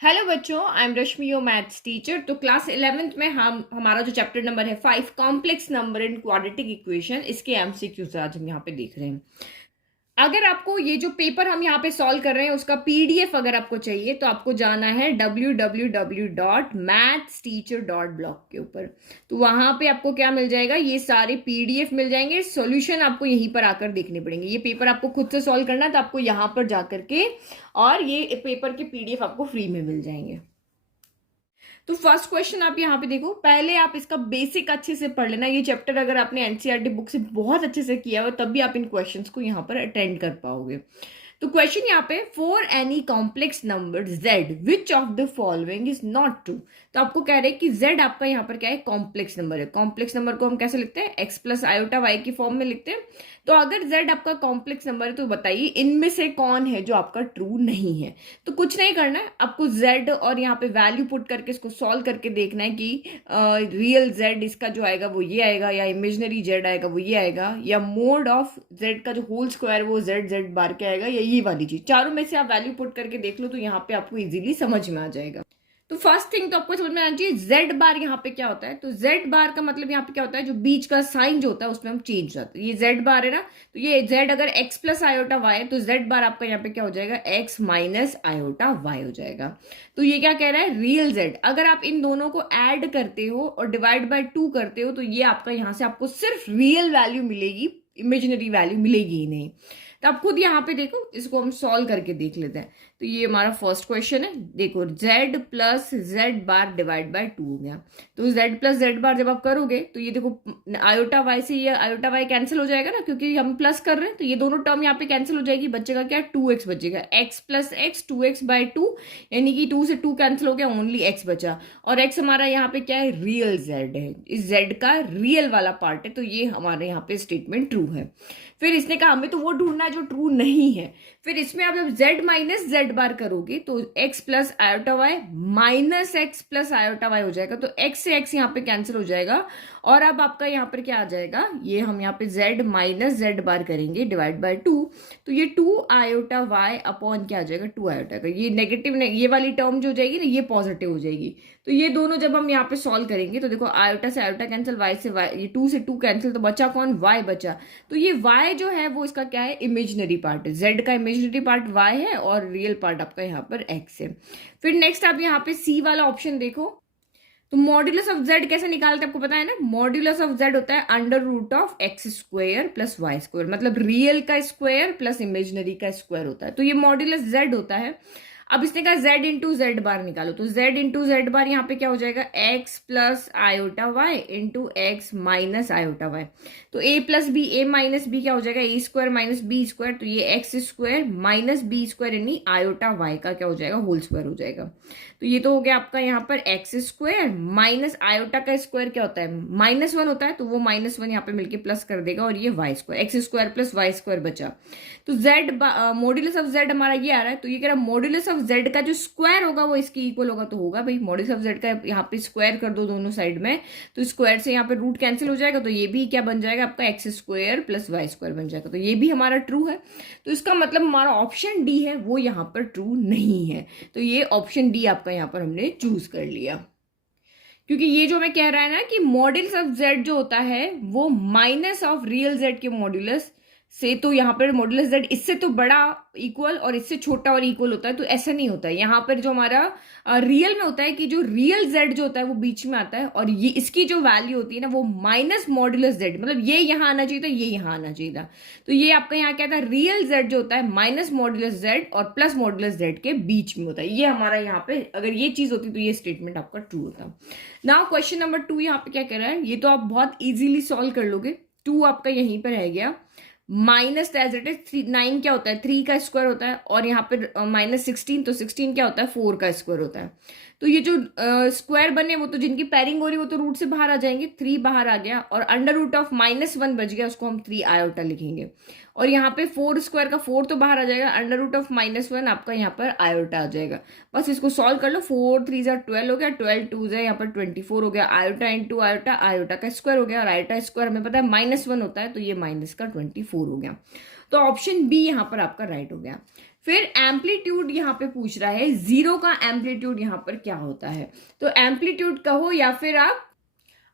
Hello बच्चों, I am Rashmi your maths teacher. तो class 11th में हमारा जो चैप्टर नंबर है 5 complex number in quadratic equation, इसके एमसीक्यूज आज हम यहाँ पे देख रहे हैं। अगर आपको ये जो पेपर हम यहाँ पे सॉल्व कर रहे हैं उसका पीडीएफ अगर आपको चाहिए तो आपको जाना है www.mathsteacher.blog के ऊपर। तो वहां पे आपको क्या मिल जाएगा, ये सारे पीडीएफ मिल जाएंगे। सॉल्यूशन आपको यहीं पर आकर देखने पड़ेंगे। ये पेपर आपको खुद से सॉल्व करना है तो आपको यहाँ पर जाकर के और ये पेपर के पीडीएफ आपको फ्री में मिल जाएंगे। तो फर्स्ट क्वेश्चन आप यहाँ पे देखो, पहले आप इसका बेसिक अच्छे से पढ़ लेना। ये चैप्टर अगर आपने एनसीईआरटी बुक से बहुत अच्छे से किया हो तब भी आप इन क्वेश्चंस को यहाँ पर अटेंड कर पाओगे। तो क्वेश्चन यहाँ पे, for any complex number z which of the following is not true. तो आपको कह रहे हैं कि z आपका यहाँ पर क्या है, कॉम्प्लेक्स नंबर है। कॉम्प्लेक्स नंबर को हम कैसे लिखते हैं, x प्लस आयोटा वाई की फॉर्म में लिखते हैं। तो अगर z आपका कॉम्प्लेक्स नंबर है तो बताइए इनमें से कौन है जो आपका ट्रू नहीं है। तो कुछ नहीं करना है आपको, z और यहाँ पे वैल्यू पुट करके इसको सॉल्व करके देखना है कि रियल z इसका जो आएगा वो ये आएगा, या इमेजिनरी z आएगा वो ये आएगा, या मोड ऑफ z का जो होल स्क्वायर वो z बार के आएगा, या ये वाली चीज। चारों में से आप वैल्यू पुट करके देख लो तो यहाँ पे आपको इजीली समझ में आ जाएगा। तो फर्स्ट थिंग तो आपको समझ में आना चाहिए जेड बार यहाँ पे क्या होता है। तो जेड बार का मतलब यहाँ पे क्या होता है, जो बीच का साइन जो होता है उसमें हम चेंज हो जाते हैं। ये जेड बार है ना, तो ये जेड अगर एक्स प्लस आयोटा वाई है तो जेड बार आपका यहाँ पे क्या हो जाएगा, एक्स माइनस आयोटा वाई हो जाएगा। तो ये क्या कह रहा है, रियल जेड। अगर आप इन दोनों को ऐड करते हो और डिवाइड बाय 2 करते हो तो ये आपका यहाँ से आपको सिर्फ रियल वैल्यू मिलेगी, इमेजिनरी वैल्यू मिलेगी ही नहीं। तो आप खुद यहाँ पे देखो, इसको हम सॉल्व करके देख लेते हैं। तो ये हमारा फर्स्ट क्वेश्चन है। देखो z plus Z bar divide by 2 हो गया। तो z प्लस जेड बार जब आप करोगे तो ये देखो आयोटा वाई से ये आयोटा वाई कैंसिल हो जाएगा ना, क्योंकि हम प्लस कर रहे हैं। तो ये दोनों टर्म यहाँ पे कैंसिल हो जाएगी, बचेगा क्या, 2x बचेगा। x plus x 2x bye 2, यानी कि 2 से 2 कैंसिल हो गया, ओनली x बचा। और x हमारा यहाँ पे क्या है, रियल z है। इस z का रियल वाला पार्ट है, तो ये हमारे यहाँ पे स्टेटमेंट ट्रू है। फिर इसने कहा हमें तो वो ढूंढना है जो ट्रू नहीं है। फिर इसमें आप जब z माइनस जेड बार करोगे तो x plus iota y minus x plus iota y हो जाएगा। तो x से x यहाँ पे कैंसिल हो जाएगा और अब आपका यहाँ पर क्या आ जाएगा, ये हम यहाँ पे z माइनस जेड बार करेंगे डिवाइड बाय 2। तो ये 2 आयोटा वाई अपॉन क्या आ जाएगा, 2 आयोटा का। ये नेगेटिव ये वाली टर्म जो हो जाएगी ना, ये पॉजिटिव हो जाएगी। तो ये दोनों जब हम यहाँ पे सॉल्व करेंगे तो देखो आयोटा से आयोटा कैंसिल, वाई से वाई, ये 2 से 2 कैंसिल, तो बचा कौन, y बचा। तो ये y जो है वो इसका क्या है, इमेजिनरी पार्ट है। z का इमेजिनरी पार्ट y है और रियल पार्ट आपका यहाँ पर x है। फिर नेक्स्ट आप यहाँ पे c वाला ऑप्शन देखो। तो मॉड्यूलस ऑफ z कैसे निकालते हैं आपको पता है ना, मॉड्यूलस ऑफ z होता है under root of x square plus Y square, मतलब रियल का स्क्वायर प्लस इमेजिनरी का स्क्वायर होता है। तो ये मॉड्यूलस z होता है। अब इसने कहा z इंटू जेड बार निकालो, तो z इंटू जेड बार यहाँ पे क्या हो जाएगा, x plus iota y into x minus iota y. तो a plus b, a minus b क्या हो जाएगा, a square minus b square. तो ये x square minus b square यानी आयोटा वाई का क्या हो जाएगा, होल स्क्वायर हो जाएगा। तो ये तो हो गया आपका यहाँ पर एक्स स्क्वायर माइनस आयोटा का स्क्वायर क्या होता है, -1 होता है। तो वो -1 यहाँ पे मिलके प्लस कर देगा और ये y square, x square plus Y square बचा। तो z मॉड्यूलस ऑफ z हमारा ये आ रहा है। तो ये कह रहा है मॉड्यूलस ऑफ z का जो स्क्वायर होगा वो इसके इक्वल होगा। तो होगा भाई, मॉड्यूलस ऑफ z का यहाँ पे स्क्वायर कर दो दोनों साइड में, तो स्क्वायर से यहाँ पे रूट कैंसिल हो जाएगा। तो ये भी क्या बन जाएगा आपका, x square plus Y square बन जाएगा। तो ये भी हमारा ट्रू है। तो इसका मतलब हमारा ऑप्शन डी है वो यहाँ पर ट्रू नहीं है। तो ये ऑप्शन डी आपका यहाँ पर हमने चूज कर लिया, क्योंकि ये जो मैं कह रहा है ना कि मॉड्यूलस ऑफ z जो होता है वो माइनस ऑफ रियल z के मॉड्यूलस से, तो यहाँ पर मॉड्यूलस z इससे तो बड़ा इक्वल और इससे छोटा और इक्वल होता है। तो ऐसा नहीं होता है, यहाँ पर जो हमारा रियल में होता है कि जो रियल z जो होता है वो बीच में आता है और ये इसकी जो वैल्यू होती है ना वो माइनस मॉड्यूलस z, मतलब ये यहाँ आना चाहिए था, ये यहाँ आना चाहिए था। तो ये आपका यहाँ क्या था, रियल z जो होता है माइनस मॉड्यूलस z और प्लस मॉड्यूलस z के बीच में होता है। ये हमारा यहाँ पे अगर ये चीज होती तो ये स्टेटमेंट आपका ट्रू होता। नाउ क्वेश्चन नंबर 2 यहाँ पे क्या कह रहा है, ये तो आप बहुत इजीली सॉल्व कर लोगे। 2 आपका यहीं पर रह गया, माइनस एज इट इज 9 क्या होता है, 3 का स्क्वायर होता है, और यहाँ पे -16, तो 16 क्या होता है, 4 का स्क्वायर होता है। तो ये जो स्क्वायर बने वो तो जिनकी पेयरिंग हो रही है वो तो रूट से बाहर आ जाएंगे। 3 बाहर आ गया और अंडर रूट ऑफ -1 बच गया, उसको हम 3 आयोटा लिखेंगे। और यहाँ पे 4 स्क्वायर का 4 तो बाहर आ जाएगा, अंडर रूट ऑफ -1 आपका यहाँ पर आयोटा आ जाएगा। बस इसको सॉल्व कर लो, 4 3 12 हो गया, 12 2 यहाँ पर 24 हो गया। आयोटा इंटू आयोटा, आयोटा का स्क्वायर हो गया और आयोटा स्क्वायर हमें पता है -1 होता है, तो ये माइनस का 24 हो गया। तो ऑप्शन बी यहाँ पर आपका राइट हो गया। फिर एम्पलीट्यूड यहाँ पे पूछ रहा है, जीरो का एम्पलीट्यूड यहाँ पर क्या होता है। तो एम्पलीट्यूड कहो या फिर आप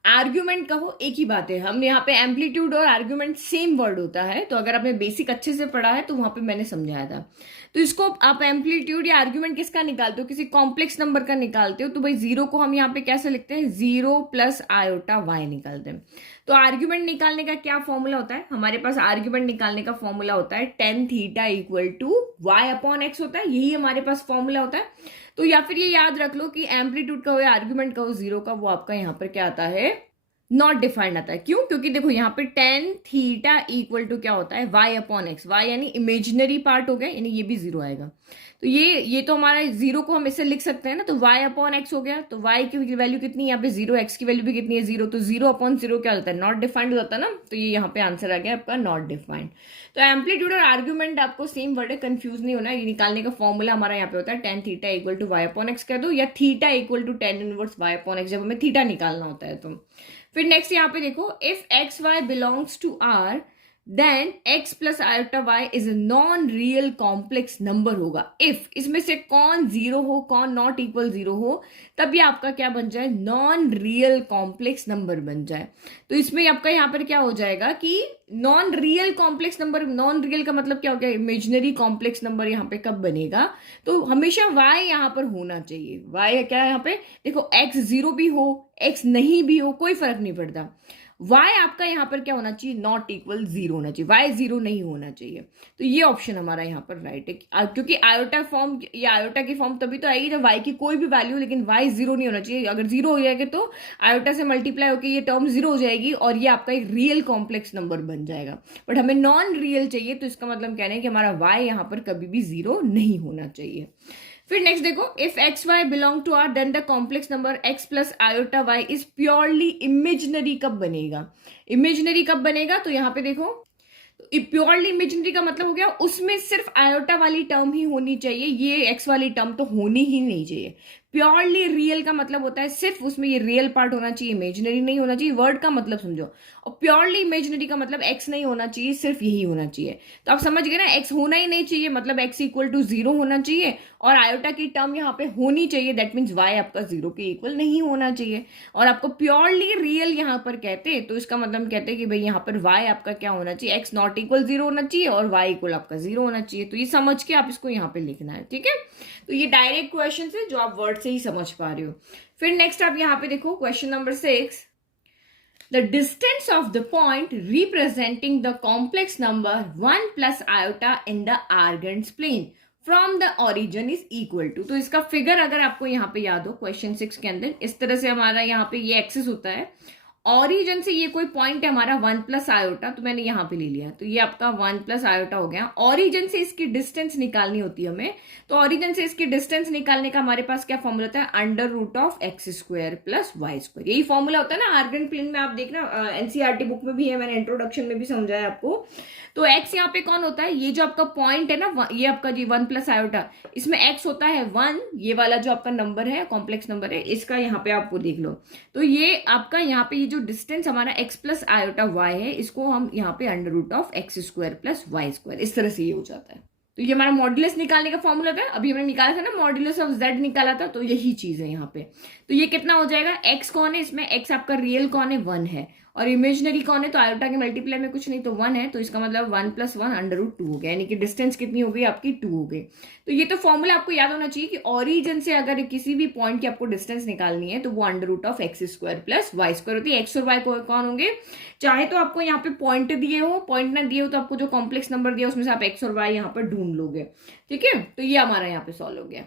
आर्ग्यूमेंट कहो, एक ही बात है। हम यहाँ पे एम्पलीट्यूड और आर्ग्यूमेंट सेम वर्ड होता है, तो अगर आपने बेसिक अच्छे से पढ़ा है तो वहां पे मैंने समझाया था। तो इसको आप एम्पलीट्यूड या आर्ग्यूमेंट किसका निकालते हो, किसी कॉम्प्लेक्स नंबर का निकालते हो, तो भाई जीरो को हम यहाँ पे कैसे लिखते हैं, जीरो प्लस आयोटा वाई निकालते हैं। तो आर्ग्यूमेंट निकालने का क्या फॉर्मूला होता है, हमारे पास आर्ग्यूमेंट निकालने का फॉर्मूला होता है tan theta equal to y upon x होता है, यही हमारे पास फॉर्मूला होता है। तो या फिर ये याद रख लो कि एम्पलीट्यूड का हो या आर्ग्यूमेंट का हो जीरो का, वो आपका यहाँ पर क्या आता है, नॉट डिफाइंड आता है। क्यों, क्योंकि देखो यहाँ पे टेन थीटा इक्वल टू क्या होता है, वाई अपॉन एक्स, वाई यानी इमेजिनरी पार्ट हो गया, यानी ये भी जीरो आएगा। तो ये तो हमारा जीरो को हम इससे लिख सकते हैं ना, तो वाई अपॉन एक्स हो गया, तो वाई की वैल्यू कितनी है यहाँ पे जीरो, एक्स की वैल्यू भी कितनी है जीरो, तो जीरो अपॉन जीरो क्या होता है, नॉट डिफाइंड हो जाता है ना, तो ये यहाँ पे आंसर आ गया आपका नॉट डिफाइंड। तो एम्पलीट्यूड और आर्ग्यूमेंट आपको सेम वर्ड है, कंफ्यूज नहीं होना। ये निकालने का फॉर्मूला हमारा यहाँ पे होता है tan theta equal to y upon x कह दो, या theta equal to tan inverse y upon x, जब हमें थीटा निकालना होता है तो। फिर नेक्स्ट यहाँ पे देखो, if x y belongs to R then x plus iota y is a non real complex number होगा। इफ इसमें से कौन जीरो हो, कौन नॉट इक्वल जीरो हो, तब ये आपका क्या बन जाए, नॉन रियल कॉम्प्लेक्स नंबर बन जाए। तो इसमें आपका यहाँ पर क्या हो जाएगा कि non real complex number, non real का मतलब क्या हो गया, इमेजिनरी कॉम्प्लेक्स नंबर यहाँ पे कब बनेगा, तो हमेशा y यहाँ पर होना चाहिए। y क्या है यहाँ पे, देखो x जीरो भी हो, x नहीं भी हो, कोई फर्क नहीं पड़ता। y आपका यहाँ पर क्या होना चाहिए, नॉट इक्वल जीरो होना चाहिए, y जीरो नहीं होना चाहिए। तो ये ऑप्शन हमारा यहाँ पर राइट है, क्योंकि आयोटा फॉर्म या आयोटा की फॉर्म तभी तो आएगी जब y की कोई भी वैल्यू, लेकिन y जीरो नहीं होना चाहिए। अगर जीरो हो जाएगा तो आयोटा से मल्टीप्लाई होकर ये टर्म जीरो हो जाएगी और ये आपका एक रियल कॉम्प्लेक्स नंबर बन जाएगा। बट हमें नॉन रियल चाहिए, तो इसका मतलब कहना है कि हमारा y यहाँ पर कभी भी जीरो नहीं होना चाहिए। फिर नेक्स्ट देखो, if x y belong to R then the complex number x plus iota y is purely imaginary. कब बनेगा, इमेजिनरी कब बनेगा, तो यहाँ पे देखो, प्योरली इमेजिनरी का मतलब हो गया उसमें सिर्फ आयोटा वाली टर्म ही होनी चाहिए, ये एक्स वाली टर्म तो होनी ही नहीं चाहिए। प्योरली रियल का मतलब होता है सिर्फ उसमें ये रियल पार्ट होना चाहिए, इमेजिनरी नहीं होना चाहिए, वर्ड का मतलब समझो। और प्योरली इमेजिनरी का मतलब एक्स नहीं होना चाहिए, सिर्फ यही होना चाहिए। तो आप समझ गए ना, एक्स होना ही नहीं चाहिए मतलब एक्स इक्वल टू जीरो होना चाहिए, और आयोटा की टर्म यहाँ पे होनी चाहिए, दैट मीन्स वाई आपका जीरो के इक्वल नहीं होना चाहिए। और आपको प्योरली रियल यहाँ पर कहते, तो इसका मतलब कहते हैं कि भाई यहाँ पर वाई आपका क्या होना चाहिए, एक्स नॉट इक्वल जीरो होना चाहिए और वाई इक्वल आपका जीरो होना चाहिए। तो ये समझ के आप इसको यहाँ पे लिखना है, ठीक है। तो ये डायरेक्ट क्वेश्चन है जो आप वर्ड से ही समझ पा रहे हो। फिर नेक्स्ट आप यहाँ पे देखो question number 6, the distance of the point representing the complex number 1 plus iota in the Argand's plane from the origin is equal to। तो इसका फिगर अगर आपको यहाँ पे याद हो क्वेश्चन 6 के अंदर, इस तरह से हमारा यहाँ पे ये एक्सिस होता है, ऑरिजिन से ये कोई पॉइंट है हमारा 1 प्लस आयोटा, तो मैंने यहाँ पे ले लिया, तो ये आपका 1 प्लस आयोटा हो गया। ऑरिजिन से इसकी डिस्टेंस निकालनी होती है हमें, तो ऑरिजिन से इसकी डिस्टेंस निकालने का हमारे पास क्या फॉर्मूला होता है, under root of x square plus Y square, यही फॉर्मूला होता है ना आर्गन प्लेन में। आप देखना एनसीईआरटी बुक में भी है, मैंने इंट्रोडक्शन में भी समझाया आपको। तो एक्स यहाँ पे कौन होता है, ये जो आपका पॉइंट है ना, ये आपका जी 1 प्लस आयोटा, इसमें एक्स होता है 1, ये वाला जो आपका नंबर है कॉम्प्लेक्स नंबर है, इसका यहाँ पे आपको देख लो। तो ये आपका यहाँ पे ये जो डिस्टेंस हमारा x प्लस आयोटा y है, इसको हम यहाँ पे under root of x square plus Y square, इस तरह से ये हो जाता है। तो ये हमारा मॉड्यूलस निकालने का फॉर्मूला था, अभी हमने निकाला था ना मॉड्यूलस ऑफ z निकाला था, तो यही चीज है यहाँ पे। तो ये कितना हो जाएगा, x कौन है इसमें, x आपका रियल कौन है 1 है, और इमेजिनरी कौन है, तो आयोटा के मल्टीप्लाई में कुछ नहीं तो 1 है, तो इसका मतलब 1 प्लस 1 अंडर रूट 2 हो गया, यानी कि डिस्टेंस कितनी हो गई आपकी 2 हो गई। तो ये तो फॉर्मूला आपको याद होना चाहिए कि ऑरिजिन से अगर किसी भी पॉइंट की आपको डिस्टेंस निकालनी है तो वो under root of x square plus Y square होती है। एक्स और वाई कौन होंगे, चाहे तो आपको यहाँ पे पॉइंट दिए हो, पॉइंट ना दिए हो तो आपको जो कॉम्प्लेक्स नंबर दिया उसमें से आप एक्स और वाई यहाँ पर ढूंढ लोगे, ठीक है। तो ये हमारा यहाँ पे सॉल्व हो गया।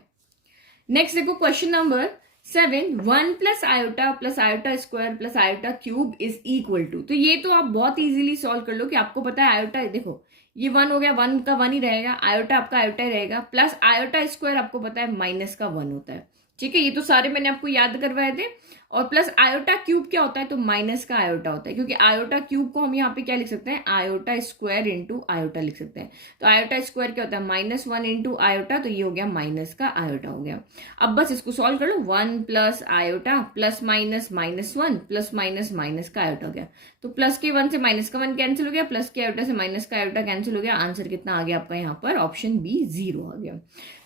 नेक्स्ट देखो question number 7, 1 plus iota square plus iota cube is equal to. तो ये तो आप बहुत इजीली सॉल्व कर लो कि आपको पता है आयोटा, देखो ये 1 हो गया, 1 का 1 ही रहेगा, आयोटा आपका आयोटा ही रहेगा, प्लस आयोटा स्क्वायर आपको पता है माइनस का 1 होता है, ठीक है, ये तो सारे मैंने आपको याद करवाए थे। और प्लस आयोटा क्यूब क्या होता है, तो माइनस का आयोटा होता है, क्योंकि आयोटा क्यूब को हम यहाँ पे क्या लिख सकते हैं, आयोटा स्क्वायर इंटू आयोटा लिख सकते हैं। तो आयोटा स्क्वायर क्या होता है, -1 इंटू आयोटा, तो ये हो गया माइनस का आयोटा हो गया। अब बस इसको सॉल्व कर लो, 1 plus iota plus minus -1 plus minus minus का आयोटा हो गया। तो प्लस के 1 से माइनस का 1 कैंसिल हो गया, प्लस के आयोटा से माइनस का आयोटा कैंसिल हो गया। आंसर कितना आ गया आपका यहाँ पर, ऑप्शन बी 0 आ गया।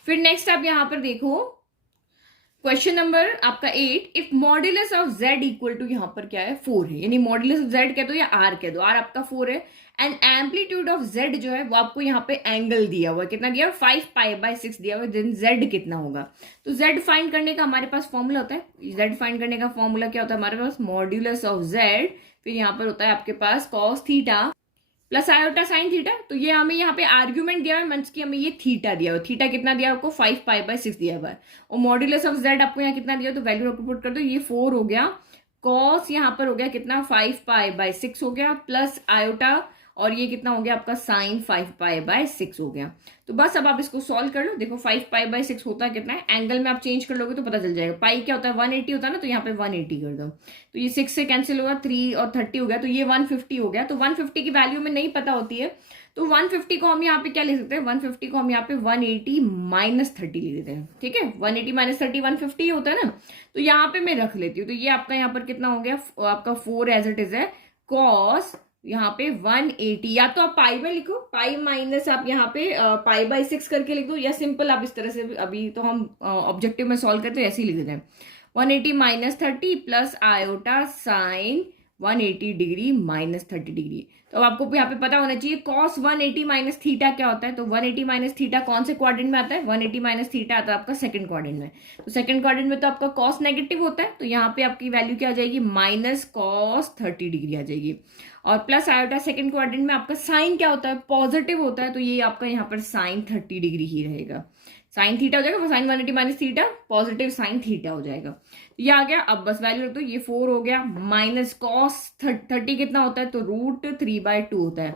फिर नेक्स्ट आप यहाँ पर देखो क्वेश्चन नंबर आपका 8, if modulus of z equal to यहाँ पर क्या है, 4 है, यानी मॉड्यूलस ऑफ z कह दो या r कह दो, r आपका 4 है, एंड एम्पलीट्यूड ऑफ z जो है वो आपको यहाँ पे एंगल दिया हुआ है, कितना दिया हुआ, 5π/6 दिया हुआ है, देन z कितना होगा। तो z फाइंड करने का हमारे पास फॉर्मूला होता है, z फाइंड करने का फॉर्मूला क्या होता है हमारे पास, मॉड्यूलस ऑफ z, फिर यहाँ पर होता है आपके पास cos theta plus iota sine theta. तो ये हमें यहाँ पे आर्ग्यूमेंट दिया हुआ है, मींस की हमें ये थीटा दिया हुआ है, थीटा कितना दिया आपको, 5π/6 दिया हुआ है, और मॉड्यूलस ऑफ z आपको यहाँ कितना दिया, तो वैल्यू आपको पुट कर दो, ये 4 हो गया, कॉस यहाँ पर हो गया कितना 5π/6 हो गया, प्लस आयोटा और ये कितना हो गया आपका साइन 5π/6 हो गया। तो बस अब आप इसको सॉल्व कर लो, देखो 5π/6 होता है कितना है, एंगल में आप चेंज कर लोगे तो पता चल जाएगा, पाई क्या होता है 180 होता है ना, तो यहाँ पे 180 कर दो, तो ये 6 से कैंसिल होगा, 3 और 30 हो गया, तो ये 150 हो गया। तो 150 की वैल्यू में नहीं पता होती है, तो 150 को हम यहाँ पे क्या लिख सकते हैं, 150 को हम यहाँ पे 180 - 30 लिख देते हैं, ठीक है, 180 - 30 150 होता है ना, तो यहाँ पे मैं रख लेती हूँ। तो ये आपका यहाँ पर कितना हो गया, आपका 4 एज इट इज है, कॉस यहाँ पे 180, या तो आप पाई में लिखो, पाई माइनस आप यहाँ पे π/6 करके लिख दो, या सिंपल आप इस तरह से, अभी तो हम ऑब्जेक्टिव में सॉल्व करते हैं ऐसे ही लिख देते हैं, 180 - 30 plus iota sign 180 degree -30 degree. तो अब आपको यहाँ पे पता होना चाहिए cos 180 - थीटा क्या होता है, तो 180 - थीटा कौन से क्वाड्रेंट में आता है, 180 - थीटा आता है आपका सेकंड क्वाड्रेंट में, तो सेकंड क्वाड्रेंट में तो आपका cos नेगेटिव होता है, तो यहाँ पे आपकी वैल्यू क्या आ जाएगी, -cos 30 डिग्री आ जाएगी, और प्लस आयोटा सेकंड क्वाड्रेंट में आपका साइन क्या होता है, पॉजिटिव होता है, तो ये आपका यहाँ पर साइन 30 डिग्री ही रहेगा, साइन थीटा हो जाएगा, sine 180 - theta positive sine theta हो जाएगा। ये आ गया, अब बस वैल्यू रख दो, ये 4 हो गया, माइनस कॉस 30 कितना होता है, तो √3/2 होता है,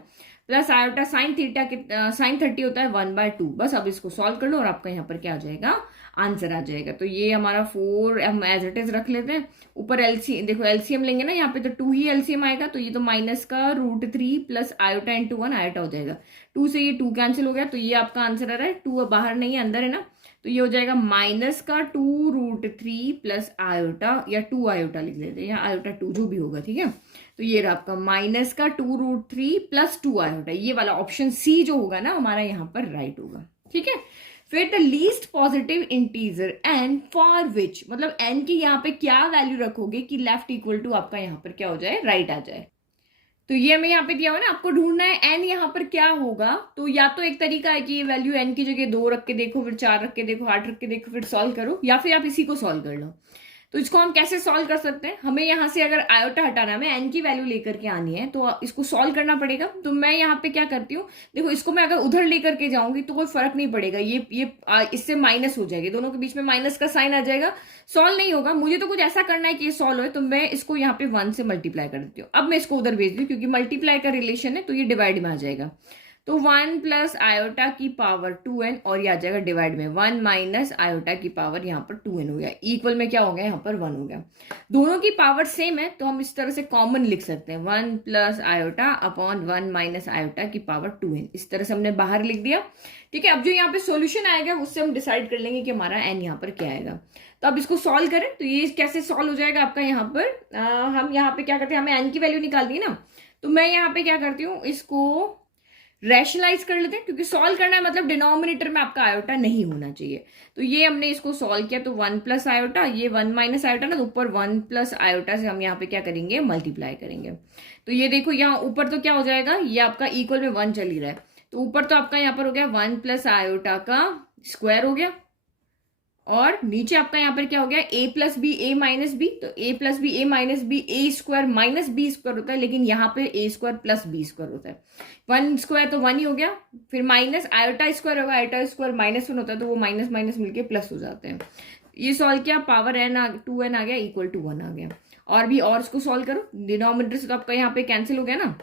plus iota sine theta sine 30 होता है 1/2। बस अब इसको सॉल्व कर लो और आपका यहाँ पर क्या आ जाएगा, आंसर आ जाएगा। तो ये हमारा 4 हम एज इट इज रख लेते हैं, ऊपर एलसीएम देखो, एलसीएम लेंगे ना यहाँ पे, तो 2 ही एलसीएम आएगा, तो ये तो माइनस का √3 प्लस आयोटा इंटू 1 आयोटा हो जाएगा, 2 से ये 2 कैंसिल हो गया, तो ये आपका आंसर आ रहा है, 2 बाहर नहीं है अंदर है ना, तो ये हो जाएगा माइनस का 2√3 प्लस आयोटा, या 2 आयोटा लिख लेते हैं, या आयोटा 2 जो भी होगा, ठीक है। तो ये रहा आपका माइनस का 2√3 प्लस 2 आयोटा, ये वाला ऑप्शन सी जो होगा ना हमारा यहाँ पर राइट होगा, ठीक है। फिर the least positive integer n for which, मतलब एन की यहाँ पे क्या वैल्यू रखोगे कि लेफ्ट इक्वल टू आपका यहाँ पर क्या हो जाए, राइट आ जाए। तो ये हमें यहाँ पे दिया हुआ ना, आपको ढूंढना है एन यहाँ पर क्या होगा। तो या तो एक तरीका है कि ये वैल्यू एन की जगह 2 रख के देखो, फिर 4 रख के देखो, 8 रख के देखो, फिर सॉल्व करो, या फिर आप इसी को सॉल्व कर लो। तो इसको हम कैसे सॉल्व कर सकते हैं, हमें यहाँ से अगर आयोटा हटाना है, हमें एन की वैल्यू लेकर के आनी है, तो इसको सॉल्व करना पड़ेगा। तो मैं यहाँ पे क्या करती हूँ, देखो इसको मैं अगर उधर लेकर के जाऊंगी तो कोई फर्क नहीं पड़ेगा, ये इससे माइनस हो जाएगी, दोनों के बीच में माइनस का साइन आ जाएगा, सॉल्व नहीं होगा। मुझे तो कुछ ऐसा करना है कि ये सॉल्व हो, तो मैं इसको यहाँ पे 1 से मल्टीप्लाई कर देती हूँ। अब मैं इसको उधर भेज दी, क्योंकि मल्टीप्लाई का रिलेशन है, तो ये डिवाइड में आ जाएगा, तो 1 प्लस आयोटा की पावर 2n, और ये आ जाएगा डिवाइड में 1 माइनस आयोटा की पावर यहाँ पर 2n हो गया, इक्वल में क्या हो गया यहाँ पर 1 हो गया। दोनों की पावर सेम है, तो हम इस तरह से कॉमन लिख सकते हैं, 1 plus iota upon 1 minus iota की पावर 2n, इस तरह से हमने बाहर लिख दिया, ठीक है। अब जो यहाँ पे सॉल्यूशन आएगा उससे हम डिसाइड कर लेंगे कि हमारा n यहाँ पर क्या आएगा। तो अब इसको सॉल्व करें, तो ये कैसे सॉल्व हो जाएगा आपका यहाँ पर, हम यहाँ पे क्या करते हैं, हमें n की वैल्यू निकालनी है ना, तो मैं यहाँ पे क्या करती हूँ, इसको रैशनलाइज कर लेते हैं, क्योंकि सॉल्व करना है मतलब डिनोमिनेटर में आपका आयोटा नहीं होना चाहिए। तो ये हमने इसको सॉल्व किया, तो 1 प्लस आयोटा, ये 1 माइनस आयोटा ना, तो ऊपर 1 प्लस आयोटा से हम यहाँ पे क्या करेंगे, मल्टीप्लाई करेंगे। तो ये देखो यहाँ ऊपर तो क्या हो जाएगा, ये आपका इक्वल में 1 चल ही रहा है, तो ऊपर तो आपका यहाँ पर हो गया 1 प्लस आयोटा का स्क्वायर हो गया, और नीचे आपका यहाँ पर क्या हो गया, a plus b a minus b, तो a plus b a minus b a square minus b square होता है, लेकिन यहाँ पे a square plus B square होता है, 1 स्क्वायर तो 1 ही हो गया, फिर माइनस आयोटा स्क्वायर होगा, आयोटा स्क्वायर -1 होता है, तो वो माइनस माइनस मिलके प्लस हो जाते हैं। ये सॉल्व किया, पावर n 2n आ गया, इक्वल टू 1 आ गया। और भी और इसको सॉल्व करो, डिनोमिनेटर से तो आपका यहाँ पे कैंसिल हो गया ना,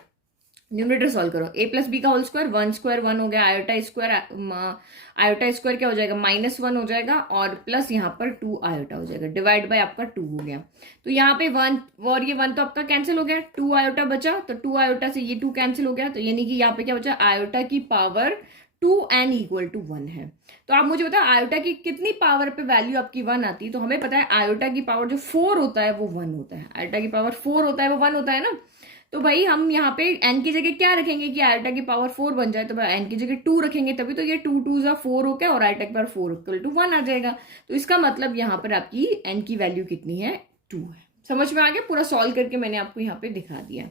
न्यूमरेटर सॉल्व करो, a प्लस बी का होल स्क्वायर, 1 हो गया, आयोटा स्क्वायर क्या हो जाएगा, -1 हो जाएगा, और प्लस यहाँ पर 2 आयोटा हो जाएगा, डिवाइड बाय आपका 2 हो गया। तो यहाँ पे 1 और ये 1 तो आपका कैंसिल हो गया, 2 आयोटा बचा, तो 2 आयोटा से ये 2 कैंसिल हो गया, तो यानी कि यहाँ पे क्या बचा, आयोटा की पावर 2n इक्वल टू 1 है। तो आप मुझे बताओ आयोटा की कितनी पावर पे वैल्यू आपकी 1 आती है, तो हमें पता है आयोटा की पावर जो 4 होता है वो 1 होता है, आयोटा की पावर 4 होता है वो 1 होता है ना। तो भाई हम यहाँ पे n की जगह क्या रखेंगे कि आयोटा की पावर 4 बन जाए, तो भाई n की जगह 2 रखेंगे, तभी तो ये 2 2 जा 4 हो गया और आयोटा की पावर 4 इक्वल टू 1 आ जाएगा। तो इसका मतलब यहाँ पर आपकी n की वैल्यू कितनी है, 2 है। समझ में आ गया, पूरा सॉल्व करके मैंने आपको यहाँ पे दिखा दिया।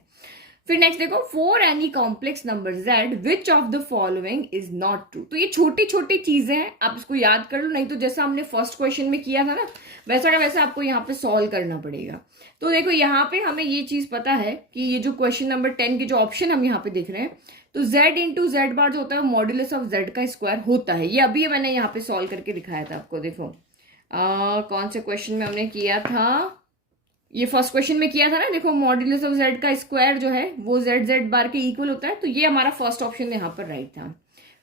फिर नेक्स्ट देखो, for any complex number z which of the following is not true. तो ये छोटी छोटी चीजें हैं, आप इसको याद कर लो, नहीं तो जैसा हमने फर्स्ट क्वेश्चन में किया था ना वैसा का वैसा आपको यहाँ पे सॉल्व करना पड़ेगा। तो देखो यहाँ पे हमें ये चीज पता है कि ये जो क्वेश्चन नंबर 10 के जो ऑप्शन हम यहाँ पे देख रहे हैं, तो z इंटू जेड बार जो होता है वो मॉड्यूलस ऑफ z का स्क्वायर होता है। ये अभी मैंने यहाँ पे सॉल्व करके दिखाया था आपको। देखो कौन से क्वेश्चन में हमने किया था, ये फर्स्ट क्वेश्चन में किया था ना। देखो मॉड्यूलस ऑफ z का स्क्वायर जो है वो z बार के इक्वल होता है, तो ये हमारा फर्स्ट ऑप्शन यहाँ पर राइट था।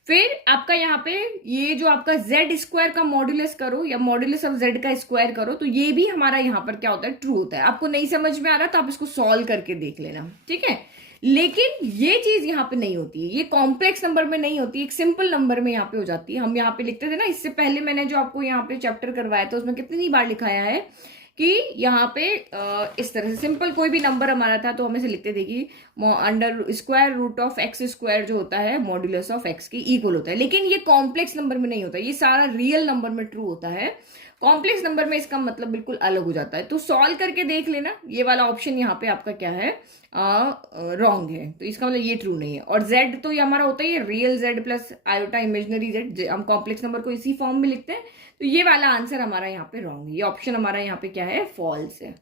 फिर आपका यहाँ पे ये जो आपका z स्क्वायर का मॉड्यूलस करो या मॉड्यूलस ऑफ z का स्क्वायर करो, तो ये भी हमारा यहाँ पर क्या होता है, ट्रू होता है। आपको नहीं समझ में आ रहा तो आप इसको सॉल्व करके देख लेना, ठीक है। लेकिन ये चीज यहाँ पे नहीं होती है, ये कॉम्प्लेक्स नंबर में नहीं होती, एक सिंपल नंबर में यहाँ पे हो जाती है। हम यहाँ पे लिखते थे ना, इससे पहले मैंने जो आपको यहाँ पे चैप्टर करवाया था उसमें कितनी बार लिखाया है कि यहाँ पे इस तरह से सिंपल कोई भी नंबर हमारा था तो हम इसे लिखते थे कि under square root of x square जो होता है मॉड्यूलस ऑफ एक्स की इक्वल होता है। लेकिन ये कॉम्प्लेक्स नंबर में नहीं होता, ये सारा रियल नंबर में ट्रू होता है। कॉम्प्लेक्स नंबर में इसका मतलब बिल्कुल अलग हो जाता है। तो सॉल्व करके देख लेना, ये वाला ऑप्शन यहाँ पे आपका क्या है, रॉन्ग है, तो इसका मतलब ये ट्रू नहीं है। और z तो ये हमारा होता है ये real z plus iota imaginary z, हम कॉम्प्लेक्स नंबर को इसी फॉर्म में लिखते हैं। तो ये वाला आंसर हमारा यहाँ पे रॉन्ग है, ये ऑप्शन हमारा यहाँ पे क्या है, फॉल्स है।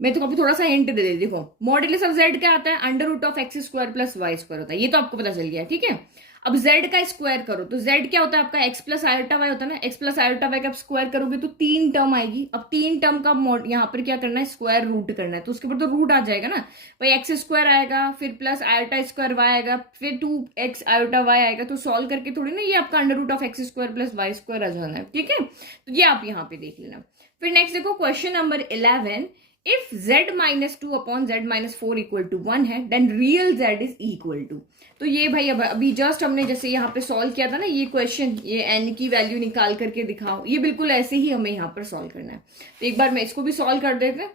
मैं तो कभी थोड़ा सा हिंट दे देती, देखो मॉड्यूलस ऑफ z क्या आता है, under root of x square plus Y square होता है, ये तो आपको पता चल गया, ठीक है। अब z का स्क्वायर करो तो z क्या होता है आपका, x प्लस आयोटा वाई होता है ना, x प्लस आयोटा वाई का स्क्वायर करोगे तो 3 टर्म आएगी। अब 3 टर्म का यहाँ पर क्या करना है, स्क्वायर रूट करना है, तो उसके ऊपर तो रूट आ जाएगा ना भाई, एक्स स्क्वायर आएगा, फिर प्लस आयोटा स्क्वायर वाई आएगा, फिर 2x आयोटा वाई आएगा। तो सॉल्व करके थोड़ी ना ये आपका under root of x square plus Y square आ जाना है, ठीक है। तो ये आप यहाँ पे देख लेना। फिर नेक्स्ट देखो question number 11, if z minus 2 upon z minus 4 equal to 1 है then real z is equal to. तो ये भाई अब अभी जस्ट हमने जैसे यहाँ पे सॉल्व किया था ना ये क्वेश्चन, ये n की वैल्यू निकाल करके दिखाओ, ये बिल्कुल ऐसे ही हमें यहाँ पर सॉल्व करना है। तो एक बार मैं इसको भी सॉल्व कर देते हैं।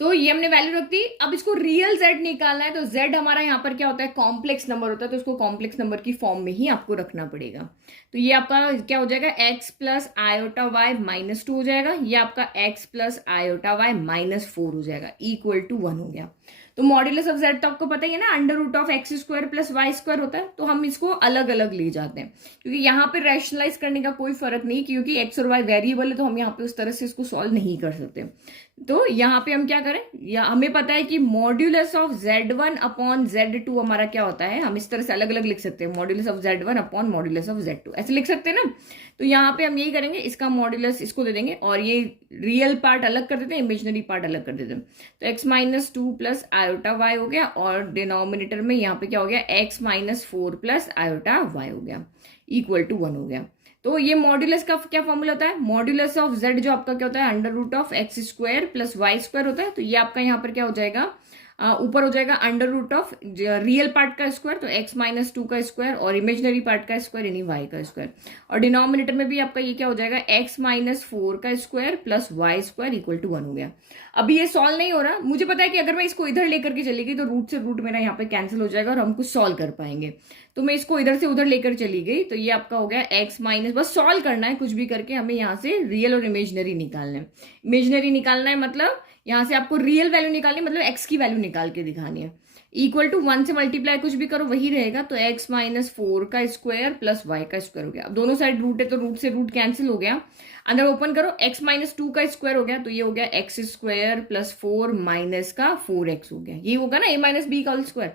तो ये हमने वैल्यू रख दी, अब इसको रियल z निकालना है। तो z हमारा यहाँ पर क्या होता है, कॉम्प्लेक्स नंबर होता है, तो इसको कॉम्प्लेक्स नंबर की फॉर्म में ही आपको रखना पड़ेगा। तो ये आपका क्या हो जाएगा, x plus iota y minus 2 हो जाएगा, ये आपका x plus iota y minus 4 हो जाएगा, इक्वल टू 1 हो गया। तो मॉड्यूलस ऑफ z तो आपको पता ही है ना, under root of x square plus Y square होता है। तो हम इसको अलग अलग ले जाते हैं क्योंकि यहाँ पे रैशनलाइज करने का कोई फर्क नहीं, क्योंकि एक्स और वाई वेरिएबल है, तो हम यहाँ पे उस तरह से इसको सॉल्व नहीं कर सकते। तो यहाँ पे हम क्या करें, या हमें पता है कि modulus of z1 upon z2 हमारा क्या होता है, हम इस तरह से अलग अलग लिख सकते हैं, modulus of z1 upon modulus of z2 ऐसे लिख सकते हैं ना। तो यहाँ पे हम यही करेंगे, इसका मॉड्यूलस इसको दे देंगे और ये रियल पार्ट अलग कर देते हैं, इमेजिनरी पार्ट अलग कर देते हैं। तो x minus 2 plus iota y हो गया, और डिनोमिनेटर में यहाँ पे क्या हो गया, x minus 4 plus iota y हो गया, इक्वल टू 1 हो गया। तो ये मॉड्यूलस का क्या फॉर्मूला होता है, मॉड्यूलस ऑफ z जो आपका क्या होता है, under root of x square plus Y square होता है। तो ये आपका यहाँ पर क्या हो जाएगा, ऊपर हो जाएगा under root of real part का स्क्वायर, तो x माइनस 2 का स्क्वायर, और इमेजिनरी पार्ट का स्क्वायर यानी y का स्क्वायर, और डिनोमिनेटर में भी आपका ये क्या हो जाएगा, x माइनस 4 का square plus Y square equal to 1 हो गया। अभी ये सॉल्व नहीं हो रहा, मुझे पता है कि अगर मैं इसको इधर लेकर के चली गई तो रूट से रूट मेरा यहाँ पे कैंसिल हो जाएगा और हम कुछ सॉल्व कर पाएंगे। तो मैं इसको इधर से उधर लेकर चली गई, तो ये आपका हो गया x माइनस, बस सॉल्व करना है कुछ भी करके, हमें यहाँ से रियल और इमेजिनरी निकालना है। इमेजिनरी निकालना है मतलब यहाँ से आपको रियल वैल्यू निकालनी है, मतलब x की वैल्यू निकाल के दिखानी है। इक्वल टू 1 से मल्टीप्लाई कुछ भी करो वही रहेगा, तो x माइनस 4 का स्क्वायर प्लस y का स्क्वायर हो गया। अब दोनों साइड रूट है तो रूट से रूट कैंसिल हो गया, अंदर ओपन करो, x माइनस 2 का स्क्वायर हो गया, तो ये हो गया x स्क्वायर प्लस 4 माइनस का 4x हो गया, ये होगा ना a माइनस बी का होल स्क्वायर।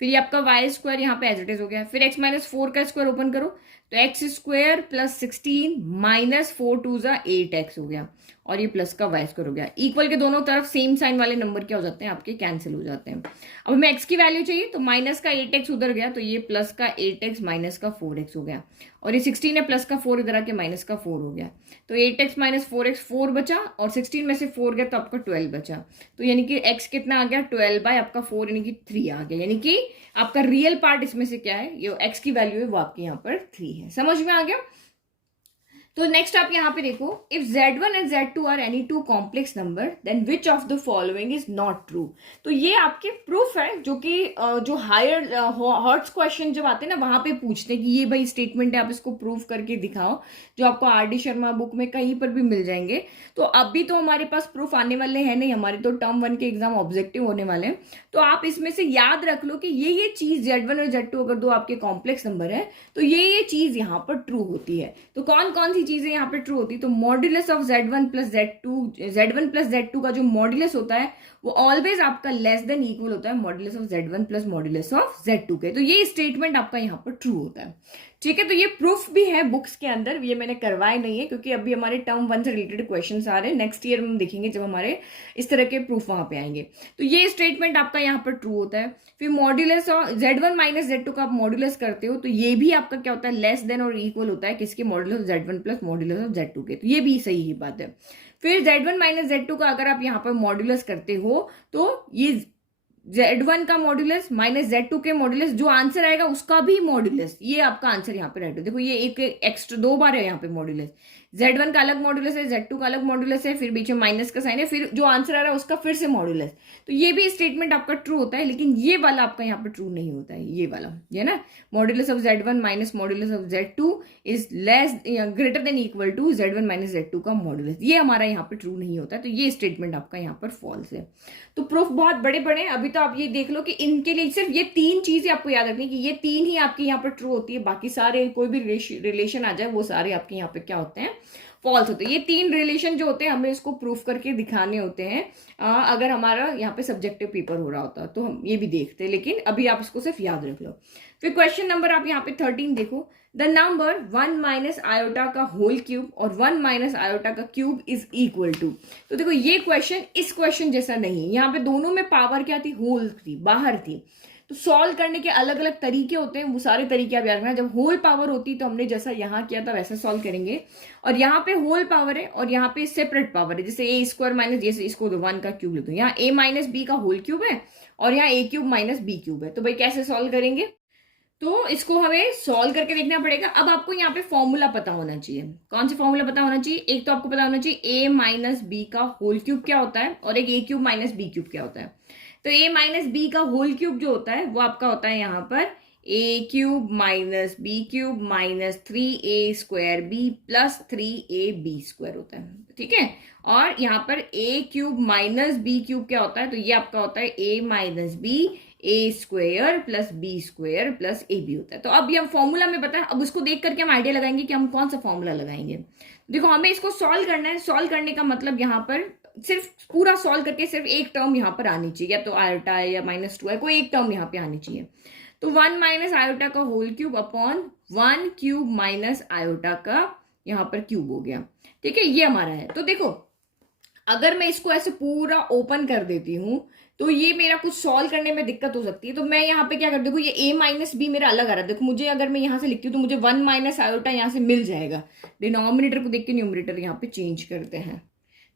फिर ये आपका वाई स्क्वायर यहाँ पे एज इट इज हो गया, फिर x माइनस 4 का स्क्वायर ओपन करो, तो x square plus 16 minus 4 two ज़ा 8x हो गया, और ये प्लस का वाई स्क्वायर हो गया। इक्वल के दोनों तरफ सेम साइन वाले नंबर क्या हो जाते हैं, आपके कैंसिल हो जाते हैं। अब हमें x की वैल्यू चाहिए, तो माइनस का 8x उधर गया, तो ये प्लस का 8x माइनस का 4x हो गया, और ये 16 है, प्लस का 4 इधर आके माइनस का 4 हो गया। तो 8x माइनस 4x 4 बचा, और 16 में से 4 गया तो आपका 12 बचा। तो यानी कि x कितना आ गया, 12 बाय आपका 4 यानी कि 3 आ गया। यानी कि आपका रियल पार्ट इसमें से क्या है, ये x की वैल्यू है वो आपके यहाँ पर 3 है। समझ में आ गया। तो नेक्स्ट आप यहाँ पे देखो, if Z1 and Z2 are any two complex number then which of the following is not true. तो ये आपके प्रूफ है, जो कि जो हायर हॉट्स क्वेश्चन जब आते हैं ना वहां पे पूछते हैं कि ये भाई स्टेटमेंट है, आप इसको प्रूफ करके दिखाओ, जो आपको RD शर्मा बुक में कहीं पर भी मिल जाएंगे। तो अभी तो हमारे पास प्रूफ आने वाले हैं नहीं, हमारे तो टर्म 1 के एग्जाम ऑब्जेक्टिव होने वाले हैं। तो आप इसमें से याद रख लो कि ये चीज Z1 और Z2 अगर दो आपके कॉम्प्लेक्स नंबर है तो ये चीज यहाँ पर ट्रू होती है। तो कौन कौन सी चीजें यहाँ पे ट्रू होती है, तो modulus of Z1 plus Z2 का जो मॉड्यूलस होता है वो ऑलवेज आपका लेस देन इक्वल होता है modulus of Z1 plus modulus of Z2 के। तो ये स्टेटमेंट आपका यहाँ पर ट्रू होता है। ठीक है, तो ये प्रूफ भी है बुक्स के अंदर, ये मैंने करवाए नहीं है क्योंकि अभी हमारे टर्म 1 से रिलेटेड क्वेश्चंस आ रहे हैं। नेक्स्ट ईयर हम देखेंगे जब हमारे इस तरह के प्रूफ वहां पे आएंगे। तो ये स्टेटमेंट आपका यहाँ पर ट्रू होता है। फिर modulus of Z1 minus Z2 का आप मॉड्यूलस करते हो तो ये भी आपका क्या होता है, लेस देन और इक्वल होता है किसके, modulus of Z1 plus modulus of Z2 के। तो ये भी सही ही बात है। फिर Z1 माइनस Z2 का अगर आप यहाँ पर मॉड्यूलस करते हो तो ये Z1 का मॉड्यूलस माइनस Z2 के मॉड्यूलस, जो आंसर आएगा उसका भी मॉड्यूलस, ये आपका आंसर यहाँ पे राइट हो। देखो ये एक एक्स्ट्रा 2 बार है यहाँ पे मॉड्यूलस, Z1 का अलग मॉड्यूलस है, Z2 का अलग मॉड्यूलस है, फिर बीच में माइनस का साइन है, फिर जो आंसर आ रहा है उसका फिर से मॉड्यूलस। तो ये भी स्टेटमेंट आपका ट्रू होता है, लेकिन ये वाला आपका यहाँ पे ट्रू नहीं होता है। ये वाला ये ना, modulus of Z1 minus modulus of Z2 is less greater than equal to Z1 minus Z2 का मॉड्यूलस, ये हमारा यहाँ पे ट्रू नहीं होता है। तो ये स्टेटमेंट आपका यहाँ पर फॉल्स है। तो प्रूफ बहुत बड़े बड़े हैं। अभी तो आप ये देख लो कि इनके लिए सिर्फ ये 3 चीजें आपको याद रखनी कि ये 3 ही आपकी यहाँ पर ट्रू होती है, बाकी सारे कोई भी रिलेशन आ जाए वो सारे आपके यहाँ पे क्या होते हैं, फॉल्स होते हैं। ये 3 रिलेशन जो होते हैं हमें इसको प्रूफ करके दिखाने होते हैं अगर हमारा यहाँ पे सब्जेक्टिव पेपर हो रहा होता तो हम ये भी देखते हैं, लेकिन अभी आप इसको सिर्फ याद रख लो। फिर क्वेश्चन नंबर आप यहाँ पे 13 देखो, द नंबर 1 माइनस आयोटा का होल क्यूब और 1 माइनस आयोटा का क्यूब इज इक्वल टू। तो देखो ये क्वेश्चन इस क्वेश्चन जैसा नहीं, यहाँ पे दोनों में पावर क्या थी, होल थी, बाहर थी। तो सॉल्व करने के अलग अलग तरीके होते हैं, वो सारे तरीके आप याद रखना। जब होल पावर होती तो हमने जैसा यहाँ किया था वैसा सॉल्व करेंगे, और यहाँ पे होल पावर है और यहाँ पे सेपरेट पावर है, जैसे ए स्क्वायर माइनस, जैसे इसको 1 का क्यूब लेते हैं, यहाँ a माइनस बी का होल क्यूब है और यहाँ a cube minus b cube है। तो भाई कैसे सॉल्व करेंगे, तो इसको हमें सॉल्व करके देखना पड़ेगा। अब आपको यहाँ पे फॉर्मूला पता होना चाहिए। कौन सा फॉर्मूला पता होना चाहिए, एक तो आपको पता होना चाहिए a माइनस बी का होल क्यूब क्या होता है, और एक a cube minus b cube क्या होता है। तो a माइनस बी का होल क्यूब जो होता है वो आपका होता है यहाँ पर a cube minus b cube minus 3a square b plus 3ab square होता है। ठीक है, और यहाँ पर a cube minus b cube क्या होता है, तो ये आपका होता है a minus b a square plus b square plus a b होता है। तो अब ये हम फॉर्मूला में पता है, अब उसको देख करके हम आइडिया लगाएंगे कि हम कौन सा फॉर्मूला लगाएंगे। देखो हमें इसको सॉल्व करना है, सॉल्व करने का मतलब यहाँ पर सिर्फ पूरा सॉल्व करके सिर्फ एक टर्म यहाँ पर आनी चाहिए, या तो आयोटा है या -2 है, कोई एक टर्म यहाँ पे आनी चाहिए। तो 1 माइनस आयोटा का whole cube upon 1 cube minus iota का यहाँ पर क्यूब हो गया। ठीक है, ये हमारा है। तो देखो अगर मैं इसको ऐसे पूरा ओपन कर देती हूं तो ये मेरा कुछ सॉल्व करने में दिक्कत हो सकती है। तो मैं यहाँ पे क्या कर, देखो ये a माइनस बी मेरा अलग आ रहा है। देखो मुझे अगर मैं यहाँ से लिखती हूँ तो मुझे 1 माइनस आयोटा यहाँ से मिल जाएगा। डिनोमिनेटर को देख के न्यूमरेटर यहाँ पे चेंज करते हैं,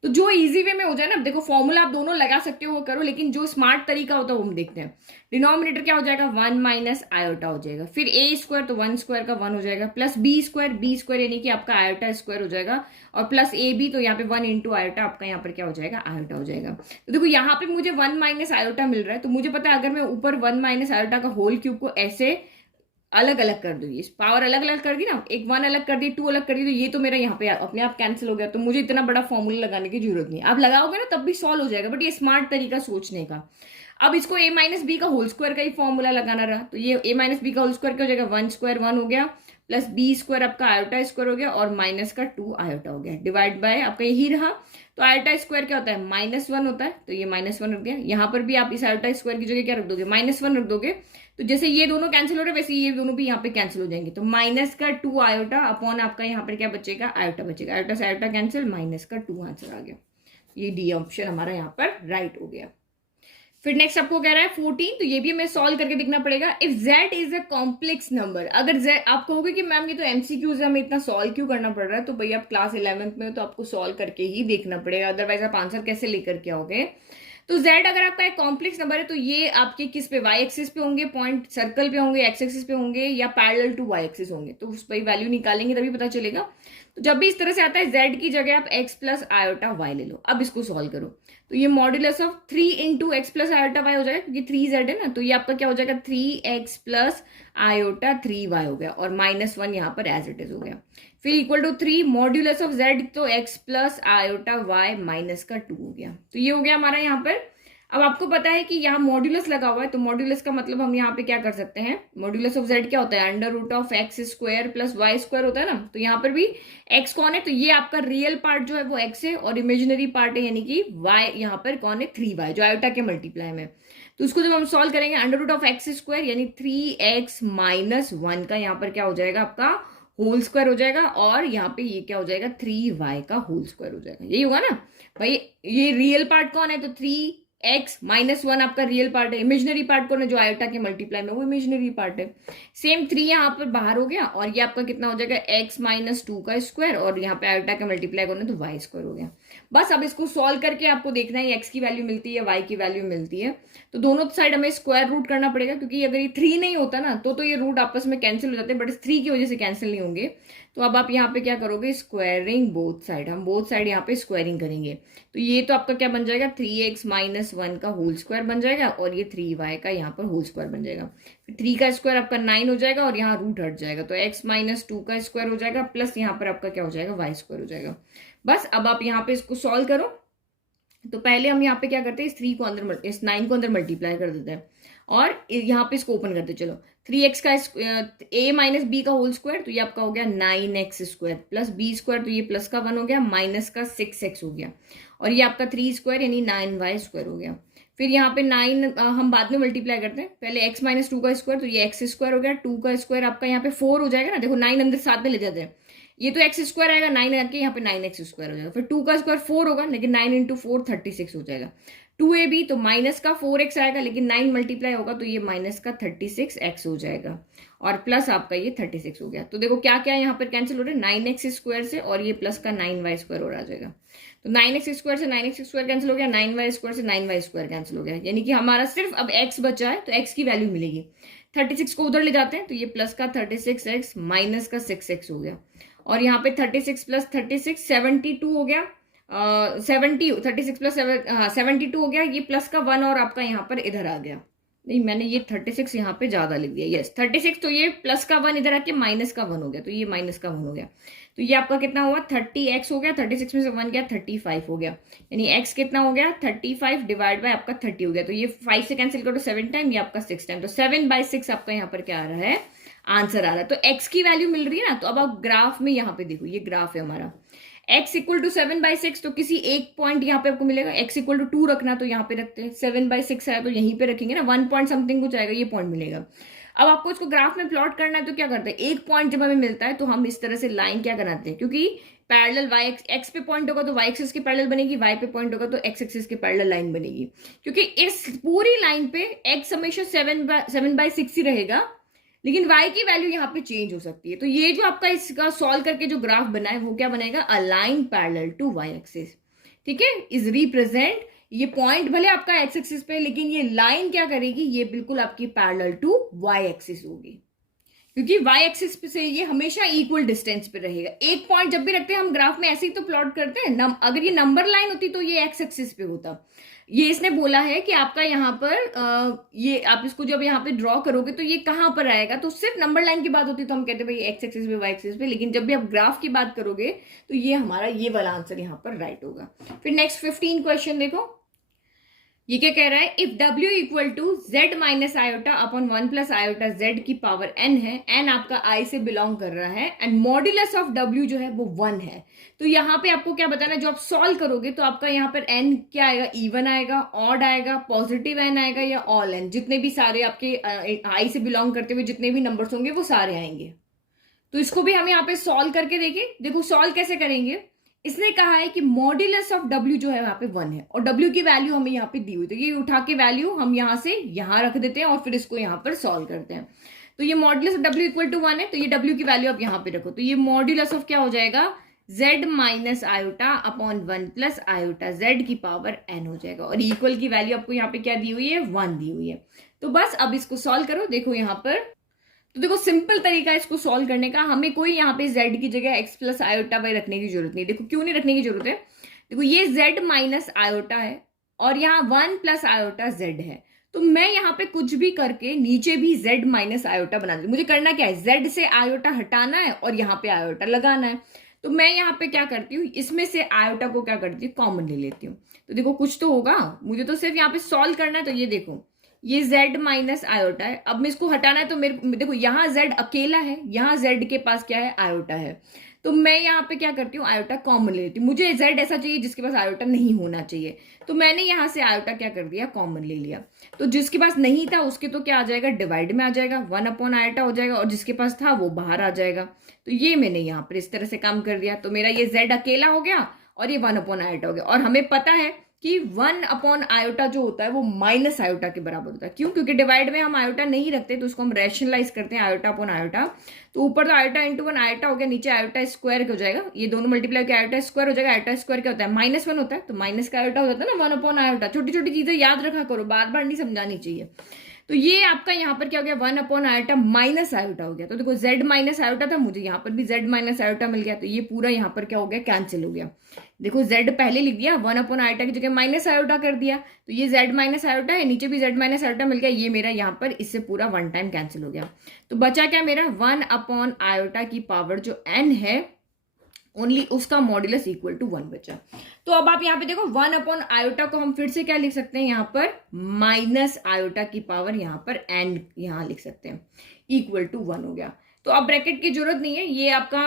तो जो इजी वे में हो जाए ना। देखो फॉर्मूला आप दोनों लगा सकते हो वो करो, लेकिन जो स्मार्ट तरीका होता है वो हम देखते हैं। डिनोमिनेटर क्या हो जाएगा, 1 माइनस आयोटा हो जाएगा, फिर a स्क्वायर तो 1 स्क्वायर का 1 हो जाएगा, प्लस b स्क्वायर यानी कि आपका आयोटा स्क्वायर हो जाएगा, और प्लस ए बी तो यहाँ पे 1 इंटू आयोटा आपका यहाँ पर क्या हो जाएगा, आयोटा हो जाएगा। तो देखो यहाँ पे मुझे 1 माइनस आयोटा मिल रहा है, तो मुझे पता है अगर मैं ऊपर 1 माइनस आयोटा का होल क्यूब को ऐसे अलग अलग कर दूंगी, पावर अलग अलग कर दी ना, एक 1 अलग कर दी, 2 अलग कर दी, तो ये तो मेरा यहाँ पे अपने आप कैंसिल हो गया। तो मुझे इतना बड़ा फॉर्मूला लगाने की जरूरत नहीं, आप लगाओगे ना तब भी सॉल्व हो जाएगा, बट ये स्मार्ट तरीका सोचने का। अब इसको a माइनस बी का होल स्क्वायर का ही फॉर्मूला लगाना रहा, तो ये a माइनस बी का होल स्क्वायर क्या हो जाएगा, 1 स्क्वायर 1 हो गया, प्लस बी स्क्वायर आपका आयोटा स्क्वायर हो गया, और माइनस का 2 आयोटा हो गया, डिवाइड बाय आपका यही रहा। तो आयोटा स्क्वायर क्या होता है, -1 होता है, तो ये -1 हो गया। यहाँ पर भी आप इस आयोटा स्क्वायर की जगह क्या रख दोगे, -1 रख दोगे, तो जैसे ये दोनों कैंसिल हो रहे हैं वैसे ये दोनों भी यहाँ पे कैंसिल हो जाएंगे। तो माइनस का 2 आयोटा अपॉन आपका यहाँ पर क्या बचेगा, आयोटा बचेगा। आयोटा से आयोटा कैंसिल, माइनस का 2 आंसर आ गया। ये डी ऑप्शन हमारा यहाँ पर राइट हो गया। फिर नेक्स्ट आपको कह रहा है 14, तो ये भी हमें सॉल्व करके देखना पड़ेगा। If z is a complex number, अगर z आप कहोगे कि मैम ये तो एमसीक्यूज है, हमें इतना सॉल्व क्यों करना पड़ रहा है, तो भैया आप क्लास 11th में हो तो आपको सॉल्व करके ही देखना पड़ेगा, अदरवाइज आप आंसर कैसे लेकर के आओगे। तो z अगर आपका एक कॉम्प्लेक्स नंबर है तो ये आपके किस पे, y एक्सिस पे होंगे, पॉइंट सर्कल पे होंगे, x एक्सिस पे होंगे, या पैरेलल टू y एक्सिस होंगे। तो उस पर वैल्यू निकालेंगे तभी पता चलेगा। तो जब भी इस तरह से आता है z की जगह आप x प्लस आयोटा y ले लो। अब इसको सॉल्व करो तो ये modulus of 3 into x plus iota y हो जाएगा, क्योंकि 3z है ना, तो ये आपका क्या हो जाएगा 3x प्लस आयोटा 3y हो गया, और -1 यहाँ पर एज इट इज हो गया। फिर equal to 3 modulus of z, तो x plus iota y minus का 2 हो गया। तो ये हो गया हमारा यहाँ पर। अब आपको पता है कि यहाँ मॉड्यूलस लगा हुआ है, तो मॉड्यूलस का मतलब हम यहाँ पे क्या कर सकते हैं, मॉड्यूलस ऑफ z क्या होता है, under root of x square plus Y square होता है ना। तो यहाँ पर भी x कौन है, तो ये आपका रियल पार्ट जो है वो x है, और इमेजिनरी पार्ट है यानी कि y यहाँ पर कौन है 3y, जो आयोटा के मल्टीप्लाई में। तो उसको जब हम सॉल्व करेंगे under root of x square यानी 3x माइनस 1 का यहाँ पर क्या हो जाएगा आपका होल स्क्वायर हो जाएगा, और यहाँ पे ये क्या हो जाएगा 3y का होल स्क्वायर हो जाएगा। यही होगा ना भाई। ये रियल पार्ट कौन है, तो 3x माइनस 1 आपका रियल पार्ट है, इमेजिनरी पार्ट कौन है, जो आयोटा के मल्टीप्लाई में वो इमेजिनरी पार्ट है। सेम 3 यहाँ पर बाहर हो गया, और ये आपका कितना हो जाएगा x माइनस 2 का स्क्वायर, और यहाँ पे आयोटा का मल्टीप्लाई कौन है, तो y स्क्वायर हो गया। बस अब इसको सॉल्व करके आपको देखना है x की वैल्यू मिलती है, y की वैल्यू मिलती है। तो दोनों साइड हमें स्क्वायर रूट करना पड़ेगा, क्योंकि अगर ये 3 नहीं होता ना तो ये रूट आपस में कैंसिल हो जाते हैं, बट इस 3 की वजह से कैंसिल नहीं होंगे। तो अब आप यहाँ पे क्या करोगे, स्क्वायरिंग बोथ साइड, हम बोथ साइड यहाँ पे स्क्वायरिंग करेंगे। तो ये तो आपका क्या बन जाएगा 3x माइनस 1 का होल स्क्वायर बन जाएगा, और ये 3y का यहाँ पर होल स्क्वायर बन जाएगा। फिर 3 का स्क्वायर आपका 9 हो जाएगा, और यहाँ रूट हट जाएगा, तो x माइनस 2 का स्क्वायर हो जाएगा, प्लस यहाँ पर आपका क्या हो जाएगा y स्क्वायर हो जाएगा। बस अब आप यहाँ पे इसको सॉल्व करो। तो पहले हम यहाँ पे क्या करते हैं, इस 3 को अंदर, इस 9 को अंदर मल्टीप्लाई कर देते हैं, और यहाँ पे इसको ओपन करते। चलो 3x का a माइनस बी का होल स्क्वायर, तो ये आपका हो गया 9x square, plus b square, तो ये प्लस का 1 हो गया, माइनस का 6x हो गया, और ये आपका 3 स्क्वायर यानी 9y स्क्वायर हो गया। फिर यहाँ पे 9 हम बाद में मल्टीप्लाई करते हैं, पहले x माइनस 2 का स्क्वायर, तो ये x स्क्वायर हो गया, 2 का स्क्वायर आपका यहाँ पे 4 हो जाएगा ना, देखो 9 अंदर साथ में ले जाते हैं, ये तो x स्क्वायर आएगा, 9 आके यहाँ पे 9x स्क्वायर हो जाएगा। फिर 2 का स्क्वायर 4 होगा, लेकिन 9 इंटू 4 36 हो जाएगा। 2ab तो माइनस का 4x आएगा, लेकिन 9 मल्टीप्लाई होगा तो ये माइनस का 36x हो जाएगा, और प्लस आपका ये 36 हो गया। तो देखो क्या क्या यहाँ पर कैंसिल हो रहा है, 9x स्क्वायर से, और ये प्लस का 9y स्क्वायर हो रहा जाएगा। तो 9x स्क्वायर से 9x स्क्वायर कैंसिल हो गया, 9y स्क्वायर से 9y स्क्वायर कैंसिल हो गया, यानी कि हमारा सिर्फ अब x बचा है, तो x की वैल्यू मिलेगी। 36 को उधर ले जाते हैं, तो ये प्लस का 36x माइनस का 6x हो गया, और यहाँ पे 36 प्लस 36 72 हो गया, 36 प्लस 72 हो गया, ये प्लस का 1 और आपका यहाँ पर इधर आ गया। नहीं, मैंने ये 36 यहाँ पे ज्यादा लिख दिया, यस 36, तो ये प्लस का 1 इधर आके माइनस का 1 हो गया, तो ये माइनस का 1 हो गया। तो ये आपका कितना हुआ 30x हो गया, 36 में से 1 गया 35 हो गया, यानी x कितना हो गया 35 डिवाइड बाय आपका 30 हो गया। तो ये 5 से कैंसिल करो 7 टाइम, ये आपका 6 टाइम, तो 7/6 आपका यहाँ पर क्या आ रहा है, आंसर आ रहा है। तो x की वैल्यू मिल रही है ना, तो अब आप ग्राफ में यहाँ पे देखो, ये ग्राफ है हमारा, x इक्वल टू 7/6, तो किसी एक पॉइंट यहाँ पे आपको मिलेगा, x इक्वल टू 2 रखना तो यहाँ पे रखते हैं, 7/6 है तो यहीं पे रखेंगे ना, 1 पॉइंट समथिंग कुछ आएगा, ये पॉइंट मिलेगा। अब आपको इसको ग्राफ में प्लॉट करना है, तो क्या करते हैं, एक पॉइंट जब हमें मिलता है तो हम इस तरह से लाइन क्या बनाते हैं, क्योंकि पैरेलल y x पे पॉइंट होगा तो y एक्सिस के पैरेलल बनेगी, y पे पॉइंट होगा तो x एक्सिस के पैरेलल लाइन बनेगी, क्योंकि इस पूरी लाइन पे x हमेशा 7/6 ही रहेगा, लेकिन y की वैल्यू यहाँ पे चेंज हो सकती है। तो ये जो आपका इसका सॉल्व करके जो ग्राफ बना है वो क्या बनाएगा, a line parallel to y axis, ठीक है, इज रिप्रेजेंट, ये पॉइंट भले आपका x एक्सिस पे, लेकिन ये लाइन क्या करेगी, ये बिल्कुल आपकी पैरेलल टू y एक्सिस होगी, क्योंकि y एक्सिस से ये हमेशा इक्वल डिस्टेंस पे रहेगा। एक पॉइंट जब भी रखते हैं हम ग्राफ में ऐसे ही तो प्लॉट करते हैं, अगर ये नंबर लाइन होती तो ये x एक्सिस पे होता। ये इसने बोला है कि आपका यहाँ पर ये आप इसको जब यहाँ पे ड्रॉ करोगे तो ये कहाँ पर आएगा, तो सिर्फ नंबर लाइन की बात होती तो हम कहते भाई x एक्सिस पे y एक्सिस पे, लेकिन जब भी आप ग्राफ की बात करोगे तो ये हमारा ये वाला आंसर यहाँ पर राइट होगा। फिर नेक्स्ट 15 क्वेश्चन देखो, ये क्या कह रहा है, if W equal to Z minus iota upon 1 plus iota Z की पावर n है, n आपका I से बिलोंग कर रहा है, एंड मॉड्यूलस ऑफ W जो है वो 1 है। तो यहाँ पे आपको क्या बताना है, जो आप सॉल्व करोगे तो आपका यहाँ पर n क्या आएगा, इवन आएगा, ऑड आएगा, पॉजिटिव n आएगा, या ऑल n, जितने भी सारे आपके I से बिलोंग करते हुए जितने भी नंबर्स होंगे वो सारे आएंगे। तो इसको भी हम यहाँ पे सॉल्व करके देखें। देखो सॉल्व कैसे करेंगे, इसने कहा है कि मॉड्यूलस ऑफ W जो है यहाँ पे 1 है, और W की वैल्यू हमें यहाँ पे दी हुई, तो ये उठा के वैल्यू हम यहाँ से यहाँ रख देते हैं और फिर इसको यहाँ पर सॉल्व करते हैं। तो ये modulus of W equal to 1 है, तो ये W की वैल्यू आप यहाँ पे रखो, तो ये मॉड्यूलस ऑफ क्या हो जाएगा, Z minus iota upon 1 plus iota Z की पावर n हो जाएगा, और इक्वल की वैल्यू आपको यहाँ पे क्या दी हुई है, 1 दी हुई है। तो बस अब इसको सॉल्व करो। देखो यहाँ पर, तो देखो सिंपल तरीका है इसको सॉल्व करने का, हमें कोई यहाँ पे z की जगह x प्लस आयोटा वाई रखने की जरूरत नहीं। देखो क्यों नहीं रखने की जरूरत है, देखो ये z माइनस आयोटा है और यहाँ 1 प्लस आयोटा z है, तो मैं यहाँ पे कुछ भी करके नीचे भी z माइनस आयोटा बना दूँ। मुझे करना क्या है, z से आयोटा हटाना है और यहाँ पे आयोटा लगाना है। तो मैं यहाँ पे क्या करती हूँ, इसमें से आयोटा को क्या करती हूँ, कॉमन ले लेती हूँ। तो देखो कुछ तो होगा, मुझे तो सिर्फ यहाँ पे सॉल्व करना है। तो ये देखो ये z माइनस आयोटा है, अब मैं इसको हटाना है, तो मेरे देखो यहाँ z अकेला है, यहाँ z के पास क्या है, आयोटा है। तो मैं यहाँ पे क्या करती हूँ, आयोटा कॉमन ले लेती हूँ। मुझे z ऐसा चाहिए जिसके पास आयोटा नहीं होना चाहिए, तो मैंने यहाँ से आयोटा क्या कर दिया, कॉमन ले लिया। तो जिसके पास नहीं था उसके तो क्या आ जाएगा, डिवाइड में आ जाएगा, 1 अपॉन आयोटा हो जाएगा, और जिसके पास था वो बाहर आ जाएगा। तो ये मैंने यहाँ पर इस तरह से काम कर दिया, तो मेरा ये z अकेला हो गया और ये 1 अपॉन आयोटा हो गया। और हमें पता है कि 1 अपॉन आयोटा जो होता है वो माइनस आयोटा के बराबर होता है। क्यों, क्योंकि डिवाइड में हम आयोटा नहीं रखते, तो उसको हम रैशनलाइज करते हैं आयोटा अपॉन आयोटा। तो ऊपर तो आयोटा इंटू 1 आयोटा हो गया, नीचे आयोटा स्क्वायर हो जाएगा, ये दोनों मल्टीप्लाई करके आयोटा स्क्वायर हो जाएगा। आयोटा स्क्वायर क्या होता है, -1 होता है, तो माइनस का आयोटा हो जाता है ना 1 अपॉन आयोटा। छोटी छोटी चीजें याद रखा करो, बार बार नहीं समझानी चाहिए। तो ये आपका यहाँ पर क्या हो गया, 1 अपॉन आयोटा माइनस आयोटा हो गया। तो देखो z माइनस आयोटा था, मुझे यहाँ पर भी z माइनस आयोटा मिल गया, तो ये पूरा यहाँ पर क्या हो गया, कैंसिल हो गया। देखो z पहले लिख दिया, 1 अपॉन आयोटा की जगह माइनस आयोटा कर दिया, तो ये z माइनस आयोटा है, नीचे भी z माइनस आयोटा मिल गया, ये मेरा यहाँ पर इससे पूरा 1 टाइम कैंसिल हो गया। तो बचा क्या मेरा, 1 अपॉन आयोटा की पावर जो n है ओनली उसका मॉड्यूलस इक्वल टू 1 बचा। तो अब आप यहाँ पे देखो 1 अपॉन आयोटा को हम फिर से क्या लिख सकते हैं, यहाँ पर माइनस आयोटा की पावर यहाँ पर n यहाँ लिख सकते हैं, इक्वल टू 1 हो गया। तो अब ब्रैकेट की जरूरत नहीं है, ये आपका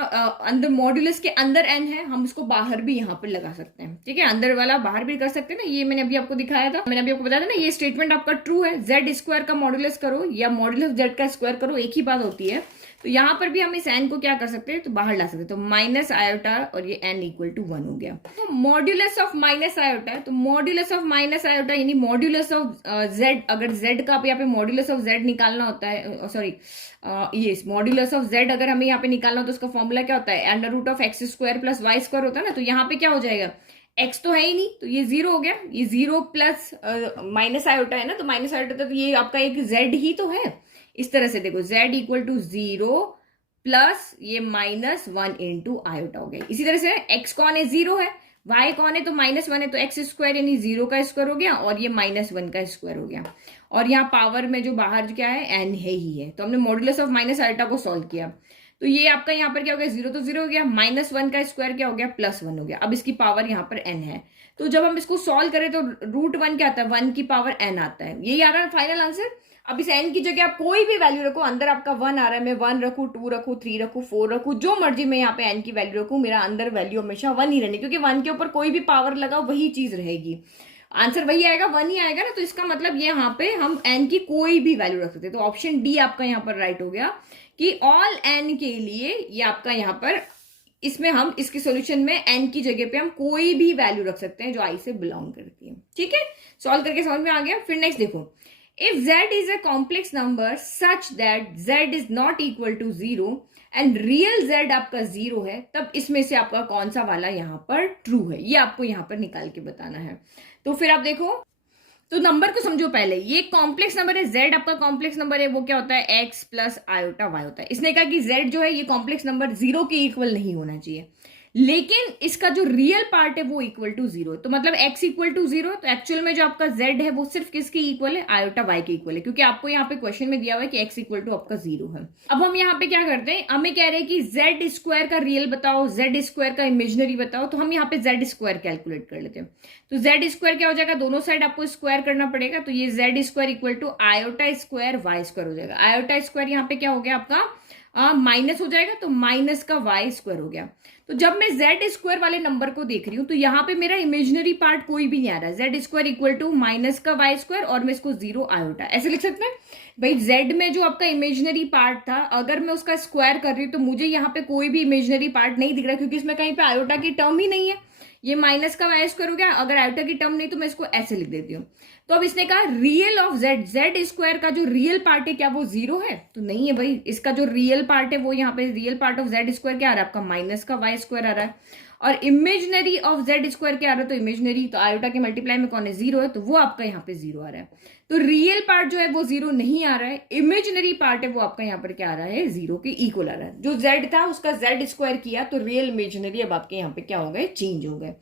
अंदर मॉड्यूलस के अंदर n है, हम इसको बाहर भी यहाँ पर लगा सकते हैं। ठीक है, अंदर वाला बाहर भी कर सकते हैं ना, ये मैंने अभी आपको दिखाया था, मैंने अभी आपको बताया था ना, ये स्टेटमेंट आपका ट्रू है। z स्क्वायर का मॉड्यूलस करो या मॉड्यूलस z का स्क्वायर करो, एक ही बात होती है। तो यहाँ पर भी हम इस n को क्या कर सकते हैं, तो बाहर ला सकते हैं। तो माइनस आयोटा और ये n इक्वल टू 1 हो गया। तो मॉड्यूलस ऑफ माइनस आयोटा है, तो मॉड्यूलस ऑफ माइनस आयोटा यानी मॉड्यूलस ऑफ z, अगर z का आप यहाँ पे मॉड्यूलस ऑफ z निकालना होता है, सॉरी ये मॉड्यूलस ऑफ z अगर हमें यहाँ पे निकालना हो तो उसका फॉर्मूला क्या होता है, under root of x square plus Y square होता है ना। तो यहाँ पे क्या हो जाएगा, x तो है ही नहीं, तो ये 0 हो गया, ये 0 प्लस माइनस आयोटा है ना, तो माइनस आयोटा तो ये आपका एक z ही तो है। इस तरह से देखो z इक्वल टू 0 प्लस ये -1 इंटू आयोटा हो गया। इसी तरह से x कौन है, 0 है, y कौन है तो -1 है, तो x स्क्वायर यानी 0 का स्क्वायर हो गया और ये -1 का स्क्वायर हो गया। और यहाँ पावर में जो बाहर क्या है, n है ही है। तो हमने मॉड्यूलस ऑफ माइनस आयोटा को सॉल्व किया, तो ये आपका यहाँ पर क्या हो गया, 0 तो 0 हो गया, -1 का स्क्वायर क्या हो गया, +1 हो गया। अब इसकी पावर यहाँ पर n है, तो जब हम इसको सॉल्व करें तो √1 क्या आता है, 1 की पावर n आता है। यही आ रहा है फाइनल आंसर। अब इस n की जगह आप कोई भी वैल्यू रखो, अंदर आपका 1 आ रहा है, मैं 1 रखूँ, 2 रखूँ, 3 रखूँ, 4 रखूँ, जो मर्जी मैं यहाँ पे n की वैल्यू रखूँ, मेरा अंदर वैल्यू हमेशा 1 ही रहनी, क्योंकि 1 के ऊपर कोई भी पावर लगाओ वही चीज रहेगी, आंसर वही आएगा, 1 ही आएगा ना। तो इसका मतलब ये यहाँ पे हम n की कोई भी वैल्यू रख सकते हैं। तो ऑप्शन डी आपका यहाँ पर राइट हो गया कि ऑल n के लिए ये आपका यहाँ पर, इसमें हम इसके सॉल्यूशन में n की जगह पे हम कोई भी वैल्यू रख सकते हैं जो i से बिलोंग करती है। ठीक है, सॉल्व करके समझ में आ गया। फिर नेक्स्ट देखो, if z is a complex number such that z is not equal to 0 and real z आपका 0 है, तब इसमें से आपका कौन सा वाला यहाँ पर ट्रू है, ये आपको यहाँ पर निकाल के बताना है। तो फिर आप देखो, तो नंबर को समझो पहले, ये कॉम्प्लेक्स नंबर है, z आपका कॉम्प्लेक्स नंबर है, वो क्या होता है, x प्लस आयोटा y होता है। इसने कहा कि z जो है ये कॉम्प्लेक्स नंबर 0 के इक्वल नहीं होना चाहिए, लेकिन इसका जो रियल पार्ट है वो इक्वल टू 0, तो मतलब x इक्वल टू 0, तो एक्चुअल में जो आपका z है वो सिर्फ किसके इक्वल है, आयोटा y के इक्वल है, क्योंकि आपको यहाँ पे क्वेश्चन में दिया हुआ है कि x इक्वल टू आपका 0 है। अब हम यहाँ पे क्या करते हैं, हमें कह रहे हैं कि z स्क्वायर का रियल बताओ, z स्क्वायर का इमेजिनरी बताओ, तो हम यहाँ पे z स्क्वायर कैलकुलेट कर लेते हैं। तो z स्क्वायर क्या हो जाएगा, दोनों साइड आपको स्क्वायर करना पड़ेगा, तो ये z square equal to iota square y square हो जाएगा। आयोटा स्क्वायर यहाँ पे क्या हो गया आपका माइनस हो जाएगा, तो माइनस का वाई स्क्वायर हो गया। तो जब मैं जेड स्क्वायर वाले नंबर को देख रही हूं तो यहाँ पे मेरा इमेजिनरी पार्ट कोई भी नहीं आ रहा है, z square equal to minus का वाई स्क्वायर और मैं इसको 0 आयोटा ऐसे लिख सकते हैं। भाई जेड में जो आपका इमेजिनरी पार्ट था अगर मैं उसका स्क्वायर कर रही हूँ तो मुझे यहाँ पे कोई भी इमेजिनरी पार्ट नहीं दिख रहा, क्योंकि इसमें कहीं पे आयोटा की टर्म ही नहीं है। ये माइनस का वाई स्क्वायर हो गया, अगर आयोटा की टर्म नहीं तो मैं इसको ऐसे लिख देती हूँ। तो अब इसने कहा real of Z, Z square का जो रियल पार्ट है क्या वो 0 है, तो नहीं है भाई। इसका जो रियल पार्ट है वो यहाँ पे real part of Z square क्या आ रहा है आपका, माइनस का वाई स्क्वायर आ रहा है, और इमेजनरी ऑफ जेड स्क्वायर क्या आ रहा है, तो इमेजनरी तो आयोटा के मल्टीप्लाई में कौन है, 0 है, तो वो आपका यहाँ पे 0 आ रहा है। तो रियल पार्ट जो है वो 0 नहीं आ रहा है, इमेजनरी पार्ट है वो आपका यहाँ पर क्या आ रहा है, 0 के इक्वल आ रहा है। जो जेड था उसका जेड स्क्वायर किया तो रियल इमेजनरी अब आपके यहाँ पे क्या हो गए, चेंज हो गए।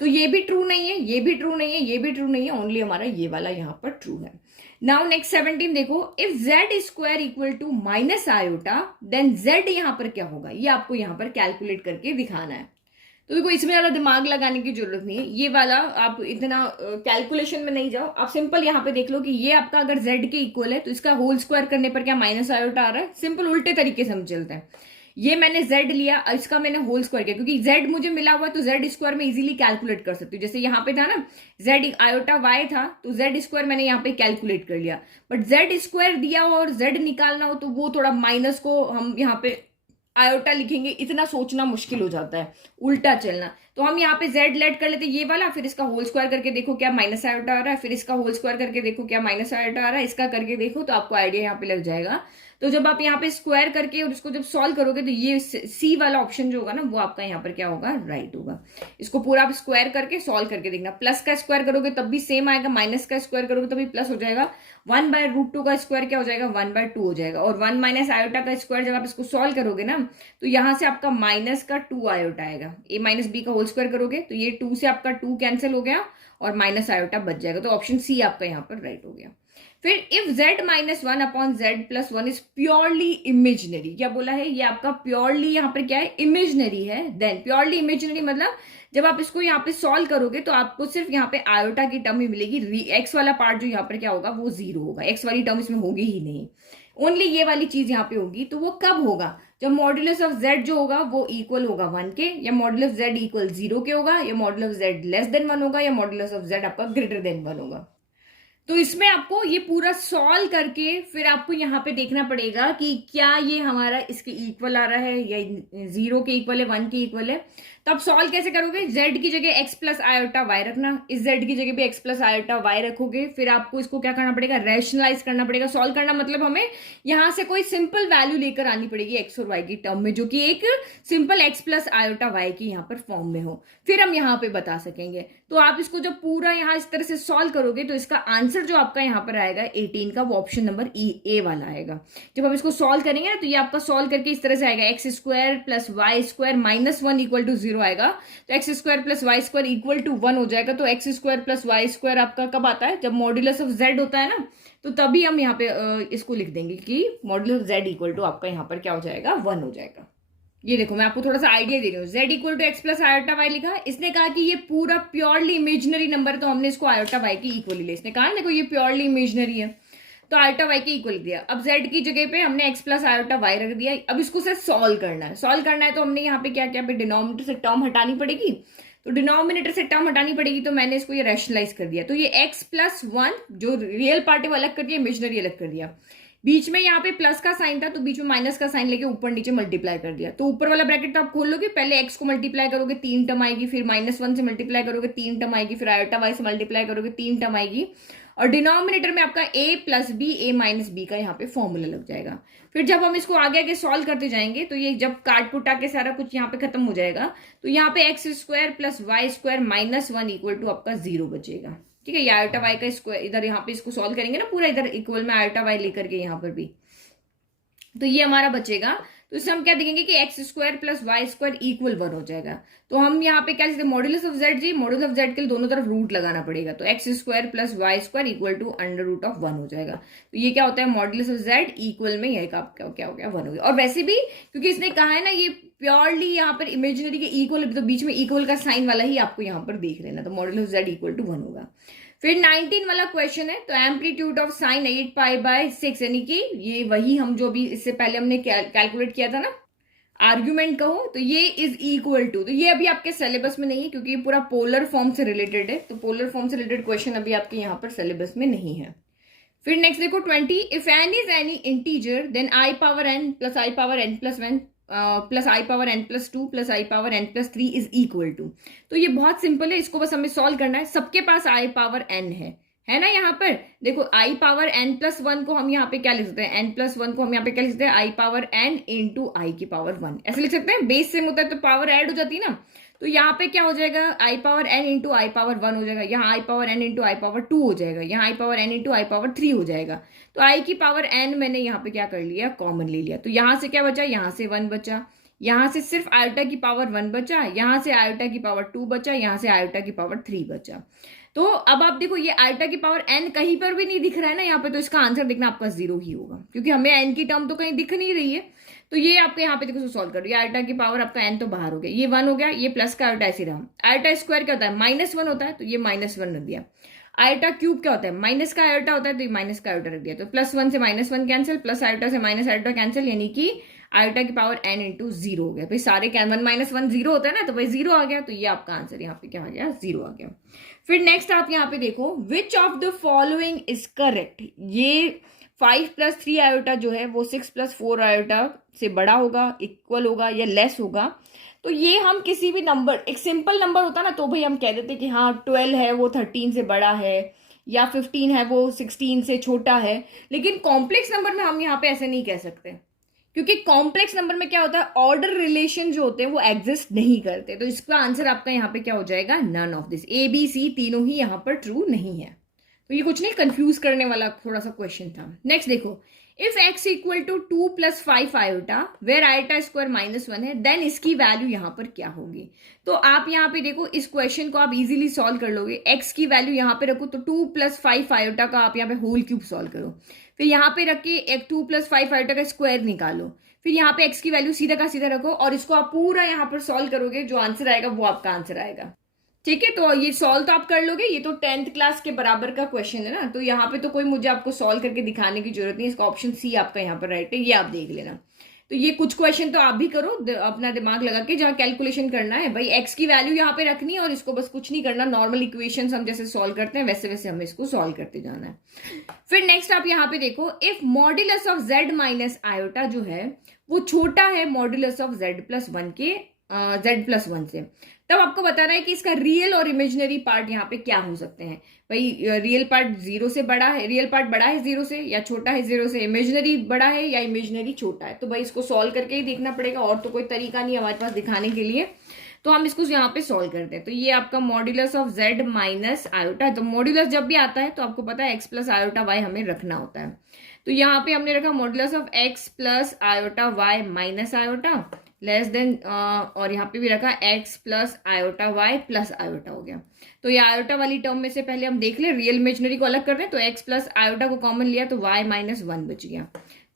तो ये भी ट्रू नहीं है, ये भी ट्रू नहीं है, ये भी ट्रू नहीं है, ओनली हमारा ये वाला यहाँ पर ट्रू है। नाउ नेक्स्ट 17 देखो, if z square equal to minus iota then z यहाँ पर क्या होगा, ये आपको यहाँ पर कैलकुलेट करके दिखाना है। तो देखो इसमें ज्यादा दिमाग लगाने की जरूरत नहीं है, ये वाला आप इतना कैलकुलेशन में नहीं जाओ, आप सिंपल यहाँ पे देख लो कि ये आपका अगर z के इक्वल है तो इसका होल स्क्वायर करने पर क्या माइनस आयोटा आ रहा है। सिंपल उल्टे तरीके से हम चलते हैं, ये मैंने z लिया, इसका मैंने होल स्क्वायर किया, क्योंकि z मुझे मिला हुआ तो z स्क्वायर में इजीली कैलकुलेट कर सकती हूँ। जैसे यहाँ पे था ना z आयोटा y था तो z स्क्वायर मैंने यहाँ पे कैलकुलेट कर लिया, बट z स्क्वायर दिया हो और z निकालना हो तो वो थोड़ा माइनस को हम यहाँ पे आयोटा लिखेंगे, इतना सोचना मुश्किल हो जाता है, उल्टा चलना। तो हम यहाँ पे z लेट कर लेते हैं ये वाला, फिर इसका होल स्क्वायर करके देखो क्या माइनस आयोटा आ रहा है, फिर इसका होल स्क्वायर करके देखो क्या माइनस आयोटा आ रहा है, इसका करके देखो तो आपको आइडिया यहाँ पे लग जाएगा। तो जब आप यहाँ पे स्क्वायर करके और इसको जब सॉल्व करोगे तो ये सी वाला ऑप्शन जो होगा ना वो आपका यहाँ पर क्या होगा, राइट होगा। इसको पूरा आप स्क्वायर करके सॉल्व करके देखना, प्लस का स्क्वायर करोगे तब भी सेम आएगा, माइनस का स्क्वायर करोगे तभी प्लस हो जाएगा, 1/√2 का स्क्वायर क्या हो जाएगा, 1/2 हो जाएगा, और 1 माइनस आयोटा का स्क्वायर जब आप इसको सॉल्व करोगे ना तो यहाँ से आपका माइनस का 2 आयोटा आएगा, a माइनस बी का होल स्क्वायर करोगे तो ये 2 से आपका 2 कैंसिल हो गया और माइनस आयोटा बच जाएगा, तो ऑप्शन सी आपका यहाँ पर राइट हो गया। फिर if z minus 1 upon z plus 1 is purely imaginary, क्या बोला है, ये आपका प्योरली यहाँ पर क्या है, इमेजनरी है, देन प्योरली इमेजनरी मतलब जब आप इसको यहाँ पे सॉल्व करोगे तो आपको सिर्फ यहाँ पे आयोटा की टर्म ही मिलेगी, एक्स वाला पार्ट जो यहाँ पर क्या होगा वो 0 होगा, एक्स वाली टर्म इसमें होगी ही नहीं, ओनली ये वाली चीज यहाँ पे होगी। तो वो कब होगा, जब मॉड्यूलस ऑफ z जो होगा वो इक्वल होगा 1 के, या मॉड्यूलस z इक्वल 0 के होगा, या मॉड्यूलस z लेस देन 1 होगा, या मॉड्यूलस ऑफ z आपका ग्रेटर देन 1 होगा। तो इसमें आपको ये पूरा सॉल्व करके फिर आपको यहाँ पे देखना पड़ेगा कि क्या ये हमारा इसके इक्वल आ रहा है या 0 के इक्वल है, 1 के इक्वल है। तो आप सॉल्व कैसे करोगे, z की जगह x प्लस आयोटा y रखना, इस z की जगह पे x प्लस आयोटा y रखोगे, फिर आपको इसको क्या करना पड़ेगा, रैशनलाइज करना पड़ेगा। सॉल्व करना मतलब हमें यहाँ से कोई सिंपल वैल्यू लेकर आनी पड़ेगी x और y की टर्म में, जो कि एक simple x plus iota y की यहाँ पर फॉर्म में हो, फिर हम यहाँ पे बता सकेंगे। तो आप इसको जब पूरा यहाँ इस तरह से सॉल्व करोगे तो इसका आंसर जो आपका यहाँ पर आएगा 18 का, वो ऑप्शन नंबर ए वाला आएगा। जब हम इसको सॉल्व करेंगे ना तो ये आपका सॉल्व करके इस तरह से आएगा, x square plus Y square minus 1 equal to 0 आएगा, तो x square plus Y square equal to 1 हो जाएगा। तो x square plus Y square आपका कब आता है, जब मॉड्यूलस ऑफ जेड होता है ना, तो तभी हम यहाँ पे इसको लिख देंगे कि modulus of z equal to आपका यहाँ पर क्या हो जाएगा, 1 हो जाएगा। ये देखो मैं आपको थोड़ा सा आइडिया दे रही हूँ, z equal to x plus iota y लिखा, इसने कहा कि ये पूरा प्योरली इमेजिनरी नंबर है तो हमने इसको आयोटा वाई की इक्वल लिया। इसने कहा देखो ये प्योरली इमेजिनरी है तो आयोटा वाई के इक्वल दिया। अब z की जगह पे हमने x प्लस आयोटा वाई रख दिया। अब इसको से सॉल्व करना है, सॉल्व करना है तो हमने यहाँ पे क्या क्या पे डिनोमिनेटर से टर्म हटानी पड़ेगी, तो डिनोमिनेटर से टर्म हटानी पड़ेगी, तो मैंने इसको ये रैशनलाइज कर दिया। तो ये x प्लस 1 जो रियल पार्ट है वो अलग कर दिया, इमेजिनरी अलग कर दिया। बीच में यहाँ पे प्लस का साइन था तो बीच में माइनस का साइन लेके ऊपर नीचे मल्टीप्लाई कर दिया। तो ऊपर वाला ब्रैकेट तो आप खोल लोगे, पहले x को मल्टीप्लाई करोगे 3 टर्म आएगी, फिर -1 से मल्टीप्लाई करोगे 3 टर्म आएगी, फिर आयोटा वाई से मल्टीप्लाई करोगे 3 टर्म आएगी, और डिनोमिनेटर में आपका a plus b a minus b का यहाँ पे फॉर्मूला लग जाएगा। फिर जब हम इसको आगे आगे सॉल्व करते जाएंगे तो ये जब काट पुटा के सारा कुछ यहाँ पे खत्म हो जाएगा तो यहाँ पे x square plus Y square minus 1 equal to आपका 0 बचेगा। ठीक है, ये आयोटा वाई का स्क्वायर इधर यहाँ पे इसको सॉल्व करेंगे ना पूरा, इधर इक्वल में आयोटा वाई लेकर के यहाँ पर भी, तो ये हमारा बचेगा। तो इससे हम क्या देखेंगे कि x square plus Y square equal 1 हो जाएगा। तो हम यहाँ पे क्या लिखते हैं, मॉड्यूलस ऑफ जेड जी, मॉड्यूलस ऑफ जेड के लिए दोनों तरफ रूट लगाना पड़ेगा, तो x square plus Y square equal to under root of 1 हो जाएगा। तो ये क्या होता है, मॉड्यूलस ऑफ जेड इक्वल में यह आपका क्या हो गया, 1 हो गया। और वैसे भी क्योंकि इसने कहा है ना ये प्योरली यहाँ पर इमेजिनरी के इक्वल, तो बीच में इक्वल का साइन वाला ही आपको यहाँ पर देख लेना, तो modulus of z equal to 1 होगा। फिर 19 वाला क्वेश्चन है, तो amplitude of sine 8 pi by 6, यानी कि ये वही हम जो भी इससे पहले हमने कैलकुलेट किया था ना, आर्ग्यूमेंट कहो तो ये इज इक्वल टू, तो ये अभी आपके सिलेबस में नहीं है क्योंकि ये पूरा पोलर फॉर्म से रिलेटेड है, तो पोलर फॉर्म से रिलेटेड क्वेश्चन अभी आपके यहाँ पर सिलेबस में नहीं है। फिर नेक्स्ट देखो 20, if n is any integer then i power n plus i power n plus 1 plus i power n plus 2 plus i power n plus 3 is equal to. तो ये बहुत सिंपल है, इसको बस हमें सॉल्व करना है। सबके पास आई पावर एन है ना, यहाँ पर देखो आई पावर एन प्लस 1 को हम यहाँ पे क्या लिख सकते हैं, एन प्लस 1 को हम यहाँ पे क्या लिख सकते हैं, आई पावर एन इंटू आई की पावर 1 ऐसे लिख सकते हैं। बेस सेम होता है तो पावर ऐड हो जाती है ना, तो यहाँ पे क्या हो जाएगा, आई पावर एन इंटू आई पावर 1 हो जाएगा, यहाँ आई पावर एन इंटू आई पावर 2 हो जाएगा, यहाँ आई पावर एन इंटू आई पावर 3 हो जाएगा। तो आई की पावर एन मैंने यहाँ पे क्या कर लिया, कॉमन ले लिया, तो यहाँ से क्या बचा, यहाँ से 1 बचा, यहाँ से सिर्फ आयोटा की पावर 1 बचा, यहाँ से आयोटा की पावर 2 बचा, यहाँ से आयोटा की पावर 3 बचा। तो अब आप देखो ये आयोटा की पावर एन कहीं पर भी नहीं दिख रहा है ना यहाँ पे, तो इसका आंसर देखना आपका 0 ही होगा क्योंकि हमें एन की टर्म तो कहीं दिख नहीं रही है। तो ये आपको यहाँ पे देखो सॉल्व करो, ये आयोटा की पावर आपका एन तो बाहर हो गया, ये 1 हो गया, ये प्लस का आयोटा ऐसे रहा। आयोटा स्क्वायर क्या होता है, -1 होता है, तो ये -1 रख दिया। आयोटा क्यूब क्या होता है, माइनस का आयोटा होता है, तो ये माइनस का आयोटा रख दिया। तो +1 से -1 कैंसिल, प्लस आयोटा से माइनस आयोटा कैंसिल, यानी कि आयोटा की पावर n इंटू 0 हो गया। भाई सारे 1 - 1 0 होता है ना, तो भाई 0 आ गया, तो ये आपका आंसर यहाँ पे क्या आ गया, 0 आ गया। फिर नेक्स्ट आप यहाँ पे देखो, विच of the following is correct. ये 5 + 3 आयोटा जो है वो 6 + 4 आयोटा से बड़ा होगा, इक्वल होगा या लेस होगा। तो ये हम किसी भी नंबर, एक सिंपल नंबर होता ना तो भाई हम कह देते कि हाँ 12 है वो 13 से बड़ा है, या 15 है वो 16 से छोटा है। लेकिन कॉम्प्लेक्स नंबर में हम यहाँ पे ऐसे नहीं कह सकते, क्योंकि कॉम्प्लेक्स नंबर में क्या होता है, ऑर्डर रिलेशन जो होते हैं वो एग्जिस्ट नहीं करते। तो इसका आंसर आपका यहाँ पे क्या हो जाएगा, none of this. A b c तीनों ही यहाँ पर ट्रू नहीं है। तो ये कुछ नहीं कंफ्यूज करने वाला थोड़ा सा क्वेश्चन था। नेक्स्ट देखो, if x equal to 2 + 5 iota where iota square -1 है, देन इसकी वैल्यू यहाँ पर क्या होगी। तो आप यहाँ पे देखो, इस क्वेश्चन को आप इजीली सॉल्व कर लोगे। x की वैल्यू यहाँ पे रखो, तो 2 + 5 आयोटा का आप यहाँ पे होल क्यूब सॉल्व करो, फिर यहाँ पे रख के एक 2 + 5 आयोटा का स्क्वायर निकालो, फिर यहाँ पे x की वैल्यू सीधा का सीधा रखो, और इसको आप पूरा यहाँ पर सॉल्व करोगे, जो आंसर आएगा वो आपका आंसर आएगा। ठीक है, तो ये सॉल्व तो आप कर लोगे, ये तो 10th क्लास के बराबर का क्वेश्चन है ना, तो यहाँ पे तो कोई मुझे आपको सॉल्व करके दिखाने की जरूरत नहीं। इसका ऑप्शन सी आपका यहाँ पर राइट है, ये आप देख लेना। तो ये कुछ क्वेश्चन तो आप भी करो अपना दिमाग लगा के, जहाँ कैलकुलेशन करना है भाई एक्स की वैल्यू यहाँ पे रखनी है, और इसको बस कुछ नहीं करना, नॉर्मल इक्वेशन हम जैसे सॉल्व करते हैं वैसे वैसे हमें इसको सॉल्व करते जाना है। फिर नेक्स्ट आप यहाँ पे देखो, if modulus of z minus iota जो है वो छोटा है मॉड्यूलस ऑफ z+1 के z+1 से, तब आपको बताना है कि इसका रियल और इमेजिनरी पार्ट यहाँ पे क्या हो सकते हैं। भाई रियल पार्ट 0 से बड़ा है, रियल पार्ट बड़ा है 0 से, या छोटा है 0 से, इमेजिनरी बड़ा है या इमेजिनरी छोटा है। तो भाई इसको सॉल्व करके ही देखना पड़ेगा, और तो कोई तरीका नहीं हमारे पास दिखाने के लिए। तो हम इसको यहाँ पे सॉल्व करते हैं। तो ये आपका modulus of z minus iota है। तो मॉड्यूलस जब भी आता है तो आपको पता है x + आयोटा y हमें रखना होता है। तो यहाँ पे हमने रखा modulus of x + iota y minus iota less than, और यहाँ पे भी रखा x + iota y plus iota हो गया। तो ये आयोटा वाली टर्म में से पहले हम देख ले, रियल इमेजिनरी को अलग कर रहे हैं, तो x + आयोटा को कॉमन लिया तो y - 1 बच गया।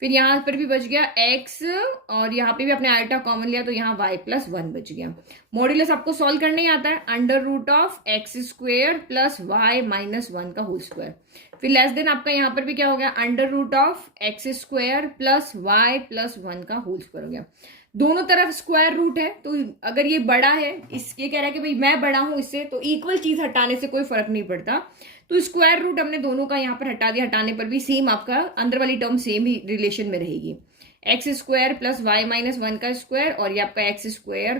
फिर यहाँ पर भी बच गया x, और यहाँ पे भी अपने आयोटा कॉमन लिया तो यहाँ y + 1 बच गया। मॉड्यूलस आपको सॉल्व करने ही आता है, √(x² + y - 1 का होल स्क्वायर। फिर लेस देन आपका यहाँ पर भी क्या हो गया, √(x² + y + 1 का होल स्क्वायर हो गया। दोनों तरफ स्क्वायर रूट है, तो अगर ये बड़ा है, ये कह रहा है कि भाई मैं बड़ा हूं इससे, तो इक्वल चीज हटाने से कोई फर्क नहीं पड़ता। तो स्क्वायर रूट हमने दोनों का यहाँ पर हटा दिया, हटाने पर भी सेम आपका अंदर वाली टर्म सेम ही रिलेशन में रहेगी। x² + y - 1 का स्क्वायर, और ये आपका x²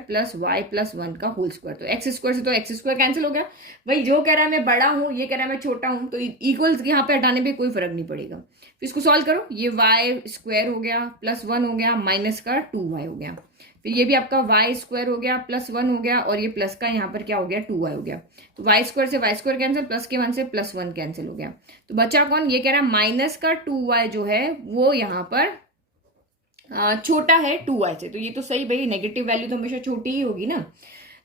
+ y + 1 का होल स्क्वायर। तो x² से तो x² कैंसिल हो गया। भाई जो कह रहा है मैं बड़ा हूं, ये कह रहा है मैं छोटा हूं, तो इक्वल्स यहाँ पे हटाने पे कोई फर्क नहीं पड़ेगा। फिर इसको सॉल्व करो, ये y² हो गया, +1 हो गया, माइनस का 2y हो गया। फिर ये भी आपका y² हो गया, +1 हो गया, और ये प्लस का यहाँ पर क्या हो गया, 2y हो गया। तो y² से y² कैंसिल, प्लस के 1 से +1 कैंसिल हो गया। तो बचा कौन, ये कह रहा है माइनस का 2y जो है वो यहाँ पर छोटा है 2y से, तो ये तो सही भाई, नेगेटिव वैल्यू तो हमेशा छोटी ही होगी ना।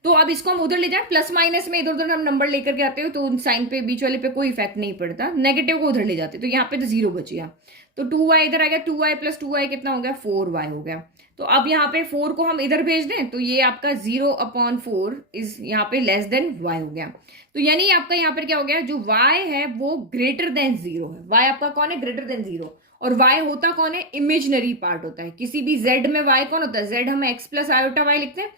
तो अब इसको हम उधर ले जाए, प्लस माइनस में इधर उधर हम नंबर लेकर के आते हो तो उन साइन पे बीच वाले पे कोई इफेक्ट नहीं पड़ता, नेगेटिव को उधर ले जाते तो यहाँ पे तो 0 बच गया। तो 2y इधर आ गया, 2y प्लस 2y कितना हो गया, 4y हो गया। तो अब यहाँ पे 4 को हम इधर भेज दें तो ये आपका 0/4 इज यहाँ पे लेस देन y हो गया। तो यानी आपका यहाँ पर क्या हो गया, जो y है वो ग्रेटर देन 0 है। y आपका कौन है, ग्रेटर देन 0। और y होता कौन है, इमेजनरी पार्ट होता है। किसी भी z में y कौन होता है, z हम x प्लस आयोटा y लिखते हैं,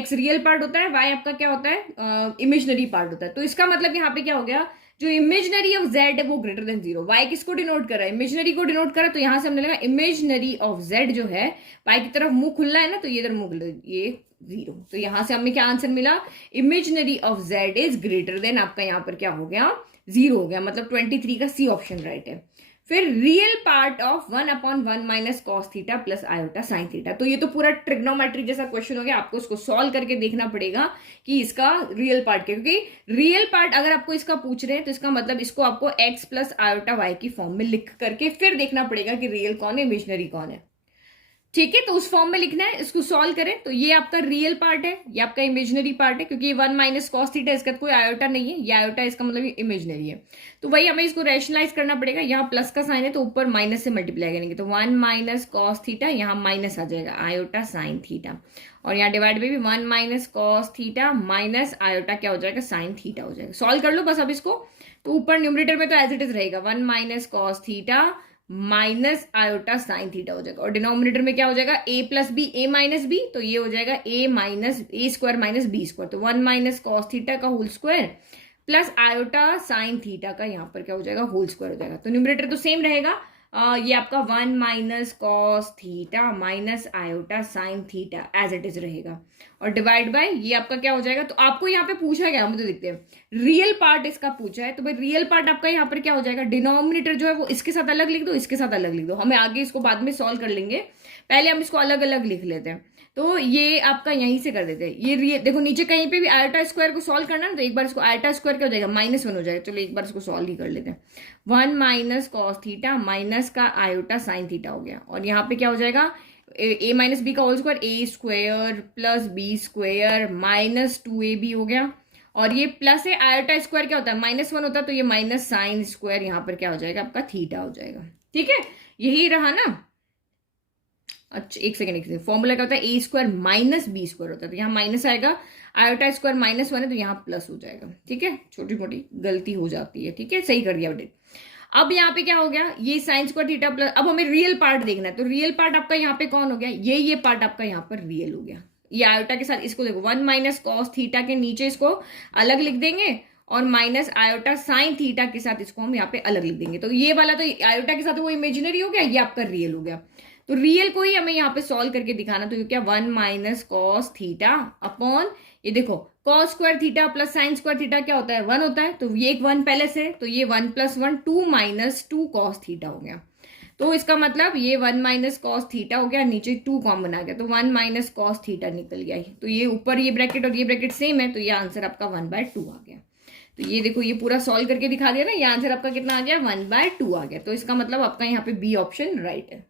x रियल पार्ट होता है, y आपका क्या होता है, इमेजनरी पार्ट होता है। तो इसका मतलब यहाँ पे क्या हो गया, जो इमेजनरी ऑफ z है वो ग्रेटर देन 0। y किसको डिनोट कर रहा है, इमेजनरी को डिनोट कर रहा है। तो यहां से हमने लगा इमेजनरी ऑफ z जो है, y की तरफ मुंह खुला है ना, तो ये इधर मुंह खुला, ये 0। तो यहां से हमें क्या आंसर मिला, imaginary of z is greater than, आपका यहाँ पर क्या हो गया, 0 हो गया। मतलब 23 का सी ऑप्शन राइट है। फिर real part of 1/1 minus cos theta plus iota sine theta. तो ये तो पूरा ट्रिग्नोमेट्री जैसा क्वेश्चन हो गया, आपको इसको सॉल्व करके देखना पड़ेगा कि इसका रियल पार्ट क्या, क्योंकि रियल पार्ट अगर आपको इसका पूछ रहे हैं तो इसका मतलब इसको आपको x प्लस आयोटा वाई की फॉर्म में लिख करके फिर देखना पड़ेगा कि रियल कौन है, इमेजनरी कौन है। ठीक है, तो उस फॉर्म में लिखना है, इसको सॉल्व करें। तो ये आपका रियल पार्ट है, ये आपका इमेजनरी पार्ट है, क्योंकि 1 माइनस कॉस थीटा, इसका कोई आयोटा नहीं है, ये आयोटा इसका मतलब इमेजनरी है। तो वही हमें इसको रैशनलाइज करना पड़ेगा। यहाँ प्लस का साइन है तो ऊपर माइनस से मल्टीप्लाई करेंगे, तो 1 माइनस कॉस थीटा, यहाँ माइनस आ जाएगा आयोटा साइन थीटा, और यहाँ डिवाइड में भी 1 minus cos theta minus iota क्या हो जाएगा, साइन थीटा हो जाएगा। सॉल्व कर लो बस अब इसको। तो ऊपर न्यूमरेटर में तो एज इट इज रहेगा, 1 minus cos theta minus iota sine theta हो जाएगा, और डिनोमिनेटर में क्या हो जाएगा, a plus b, a minus b, तो ये हो जाएगा a minus a square minus b square. तो 1 माइनस कॉस थीटा का whole square plus iota sine theta का यहाँ पर क्या हो जाएगा, होल स्क्वायर हो जाएगा। तो न्यूमरेटर तो सेम रहेगा, ये आपका 1 minus cos theta minus iota sine theta as it is रहेगा, और डिवाइड बाय ये आपका क्या हो जाएगा। तो आपको यहाँ पे पूछा गया, मुझे देखते हैं रियल पार्ट इसका पूछा है, तो भाई रियल पार्ट आपका यहाँ पर क्या हो जाएगा, डिनोमिनेटर जो है वो इसके साथ अलग लिख दो, इसके साथ अलग लिख दो, हमें आगे इसको बाद में सॉल्व कर लेंगे, पहले हम इसको अलग अलग लिख लेते हैं। तो ये आपका यहीं से कर देते हैं। ये देखो नीचे कहीं पे भी आयोटा स्क्वायर को सॉल्व करना ना, तो एक बार इसको आयोटा स्क्वायर क्या हो जाएगा, -1 हो जाएगा। चलो एक बार इसको सॉल्व ही कर लेते हैं। 1 माइनस कॉस थीटा माइनस का आयोटा साइन थीटा हो गया, और यहाँ पे क्या हो जाएगा, a माइनस बी का whole square, a square plus B square minus 2ab हो गया, और ये प्लस है, आयोटा स्क्वायर क्या होता है, -1 होता है, तो ये माइनस साइन स्क्वायर यहाँ पर क्या हो जाएगा, आपका थीटा हो जाएगा। ठीक है, यही रहा ना। अच्छा एक सेकंड, फॉर्मूला क्या होता है, ए स्क्वायर माइनस बी स्क्वायर होता है, तो यहाँ माइनस आएगा, आयोटा स्क्वायर -1 है तो यहाँ प्लस हो जाएगा। ठीक है, छोटी मोटी गलती हो जाती है, ठीक है, सही कर दिया बेटे। अब यहाँ पे क्या हो गया, ये साइन स्क्वायर थीटा प्लस, अब हमें रियल पार्ट देखना है, तो रियल पार्ट आपका यहाँ पे कौन हो गया, ये पार्ट आपका यहाँ पर रियल हो गया। ये आयोटा के साथ इसको देखो, 1 माइनस कॉस थीटा के नीचे इसको अलग लिख देंगे, और माइनस आयोटा साइन थीटा के साथ इसको हम यहाँ पे अलग लिख देंगे। तो ये वाला तो आयोटा के साथ वो इमेजिनरी हो गया, ये आपका रियल हो गया। तो रियल को ही हमें यहाँ पे सॉल्व करके दिखाना, तो क्या 1 माइनस कॉस थीटा अपॉन, ये देखो cos square theta plus sign square theta क्या होता है, 1 होता है, तो ये एक 1 पहले से, तो ये 1 + 1 2 माइनस 2 कॉस थीटा हो गया। तो इसका मतलब ये 1 माइनस कॉस थीटा हो गया, नीचे 2 कॉमन आ गया, तो 1 माइनस कॉस थीटा निकल गया। तो ये ऊपर ये ब्रैकेट और ये ब्रैकेट सेम है, तो ये आंसर आपका 1/2 आ गया। तो ये देखो, ये पूरा सॉल्व करके दिखा दिया ना, ये आंसर आपका कितना आ गया, 1/2 आ गया। तो इसका मतलब आपका यहाँ पे बी ऑप्शन राइट है।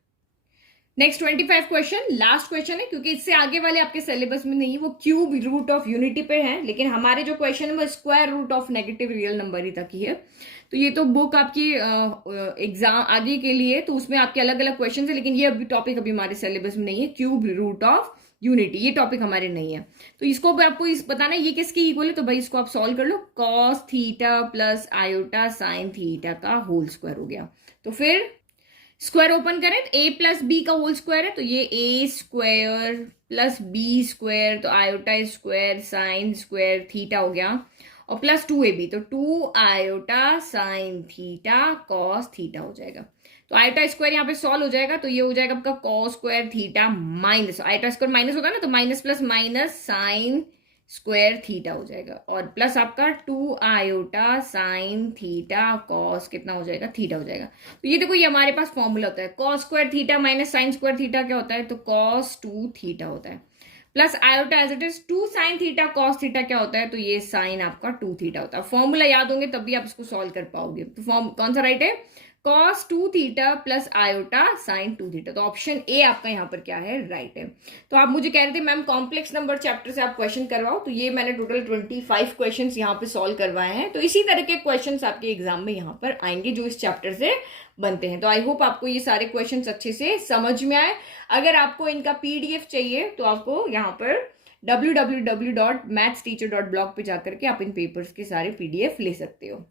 नेक्स्ट 25 क्वेश्चन, लास्ट क्वेश्चन है, क्योंकि इससे आगे वाले आपके सिलेबस में नहीं, वो क्यूब रूट ऑफ यूनिटी पे है, लेकिन हमारे जो क्वेश्चन है वो square root of negative real number ही तक ही है। तो ये तो बुक आपकी एग्जाम आगे के लिए, तो उसमें आपके अलग अलग क्वेश्चन है, लेकिन ये अभी टॉपिक अभी हमारे सिलेबस में नहीं है, क्यूब रूट ऑफ यूनिटी, ये टॉपिक हमारे नहीं है। तो इसको भी आपको इस बताना है ये किसकी इक्वल है, तो भाई इसको आप सॉल्व कर लो, cos theta plus iota sine theta का होल स्क्वायर हो गया। तो फिर स्क्वायर ओपन करें तो a प्लस बी का होल स्क्वायर है, तो ये a square plus B square, तो iota square sine square theta हो गया, और प्लस 2ab, तो 2 iota sine theta cos theta हो जाएगा। तो आयोटा स्क्वायर यहाँ पे सॉल्व हो जाएगा, तो ये हो जाएगा आपका cos square theta minus, iota square minus होगा ना, तो minus plus minus sine square theta हो जाएगा, और प्लस आपका 2 आयोटा साइन थीटा कॉस कितना हो जाएगा, थीटा हो जाएगा। तो ये देखो, ये हमारे पास फॉर्मूला होता है, cos square theta minus sine square theta क्या होता है, तो कॉस 2 थीटा होता है, plus iota as it is 2 sine theta cos theta क्या होता है, तो ये साइन आपका 2 थीटा होता है। फॉर्मूला याद होंगे तब भी आप इसको सॉल्व कर पाओगे। तो फॉर्म कौन सा राइट है, cos 2 theta plus iota sign 2 theta. तो ऑप्शन ए आपका यहाँ पर क्या है, राइट है। तो आप मुझे कह रहे थे मैम कॉम्प्लेक्स नंबर चैप्टर से आप क्वेश्चन करवाओ, तो ये मैंने टोटल 25 क्वेश्चन यहाँ पे सॉल्व करवाए हैं। तो इसी तरह के क्वेश्चन आपके एग्जाम में यहाँ पर आएंगे जो इस चैप्टर से बनते हैं। तो आई होप आपको ये सारे क्वेश्चन अच्छे से समझ में आए। अगर आपको इनका पीडीएफ चाहिए तो आपको यहाँ पर www.mathsteacher.blog पे जाकर के आप इन पेपर्स के सारे पीडीएफ ले सकते हो।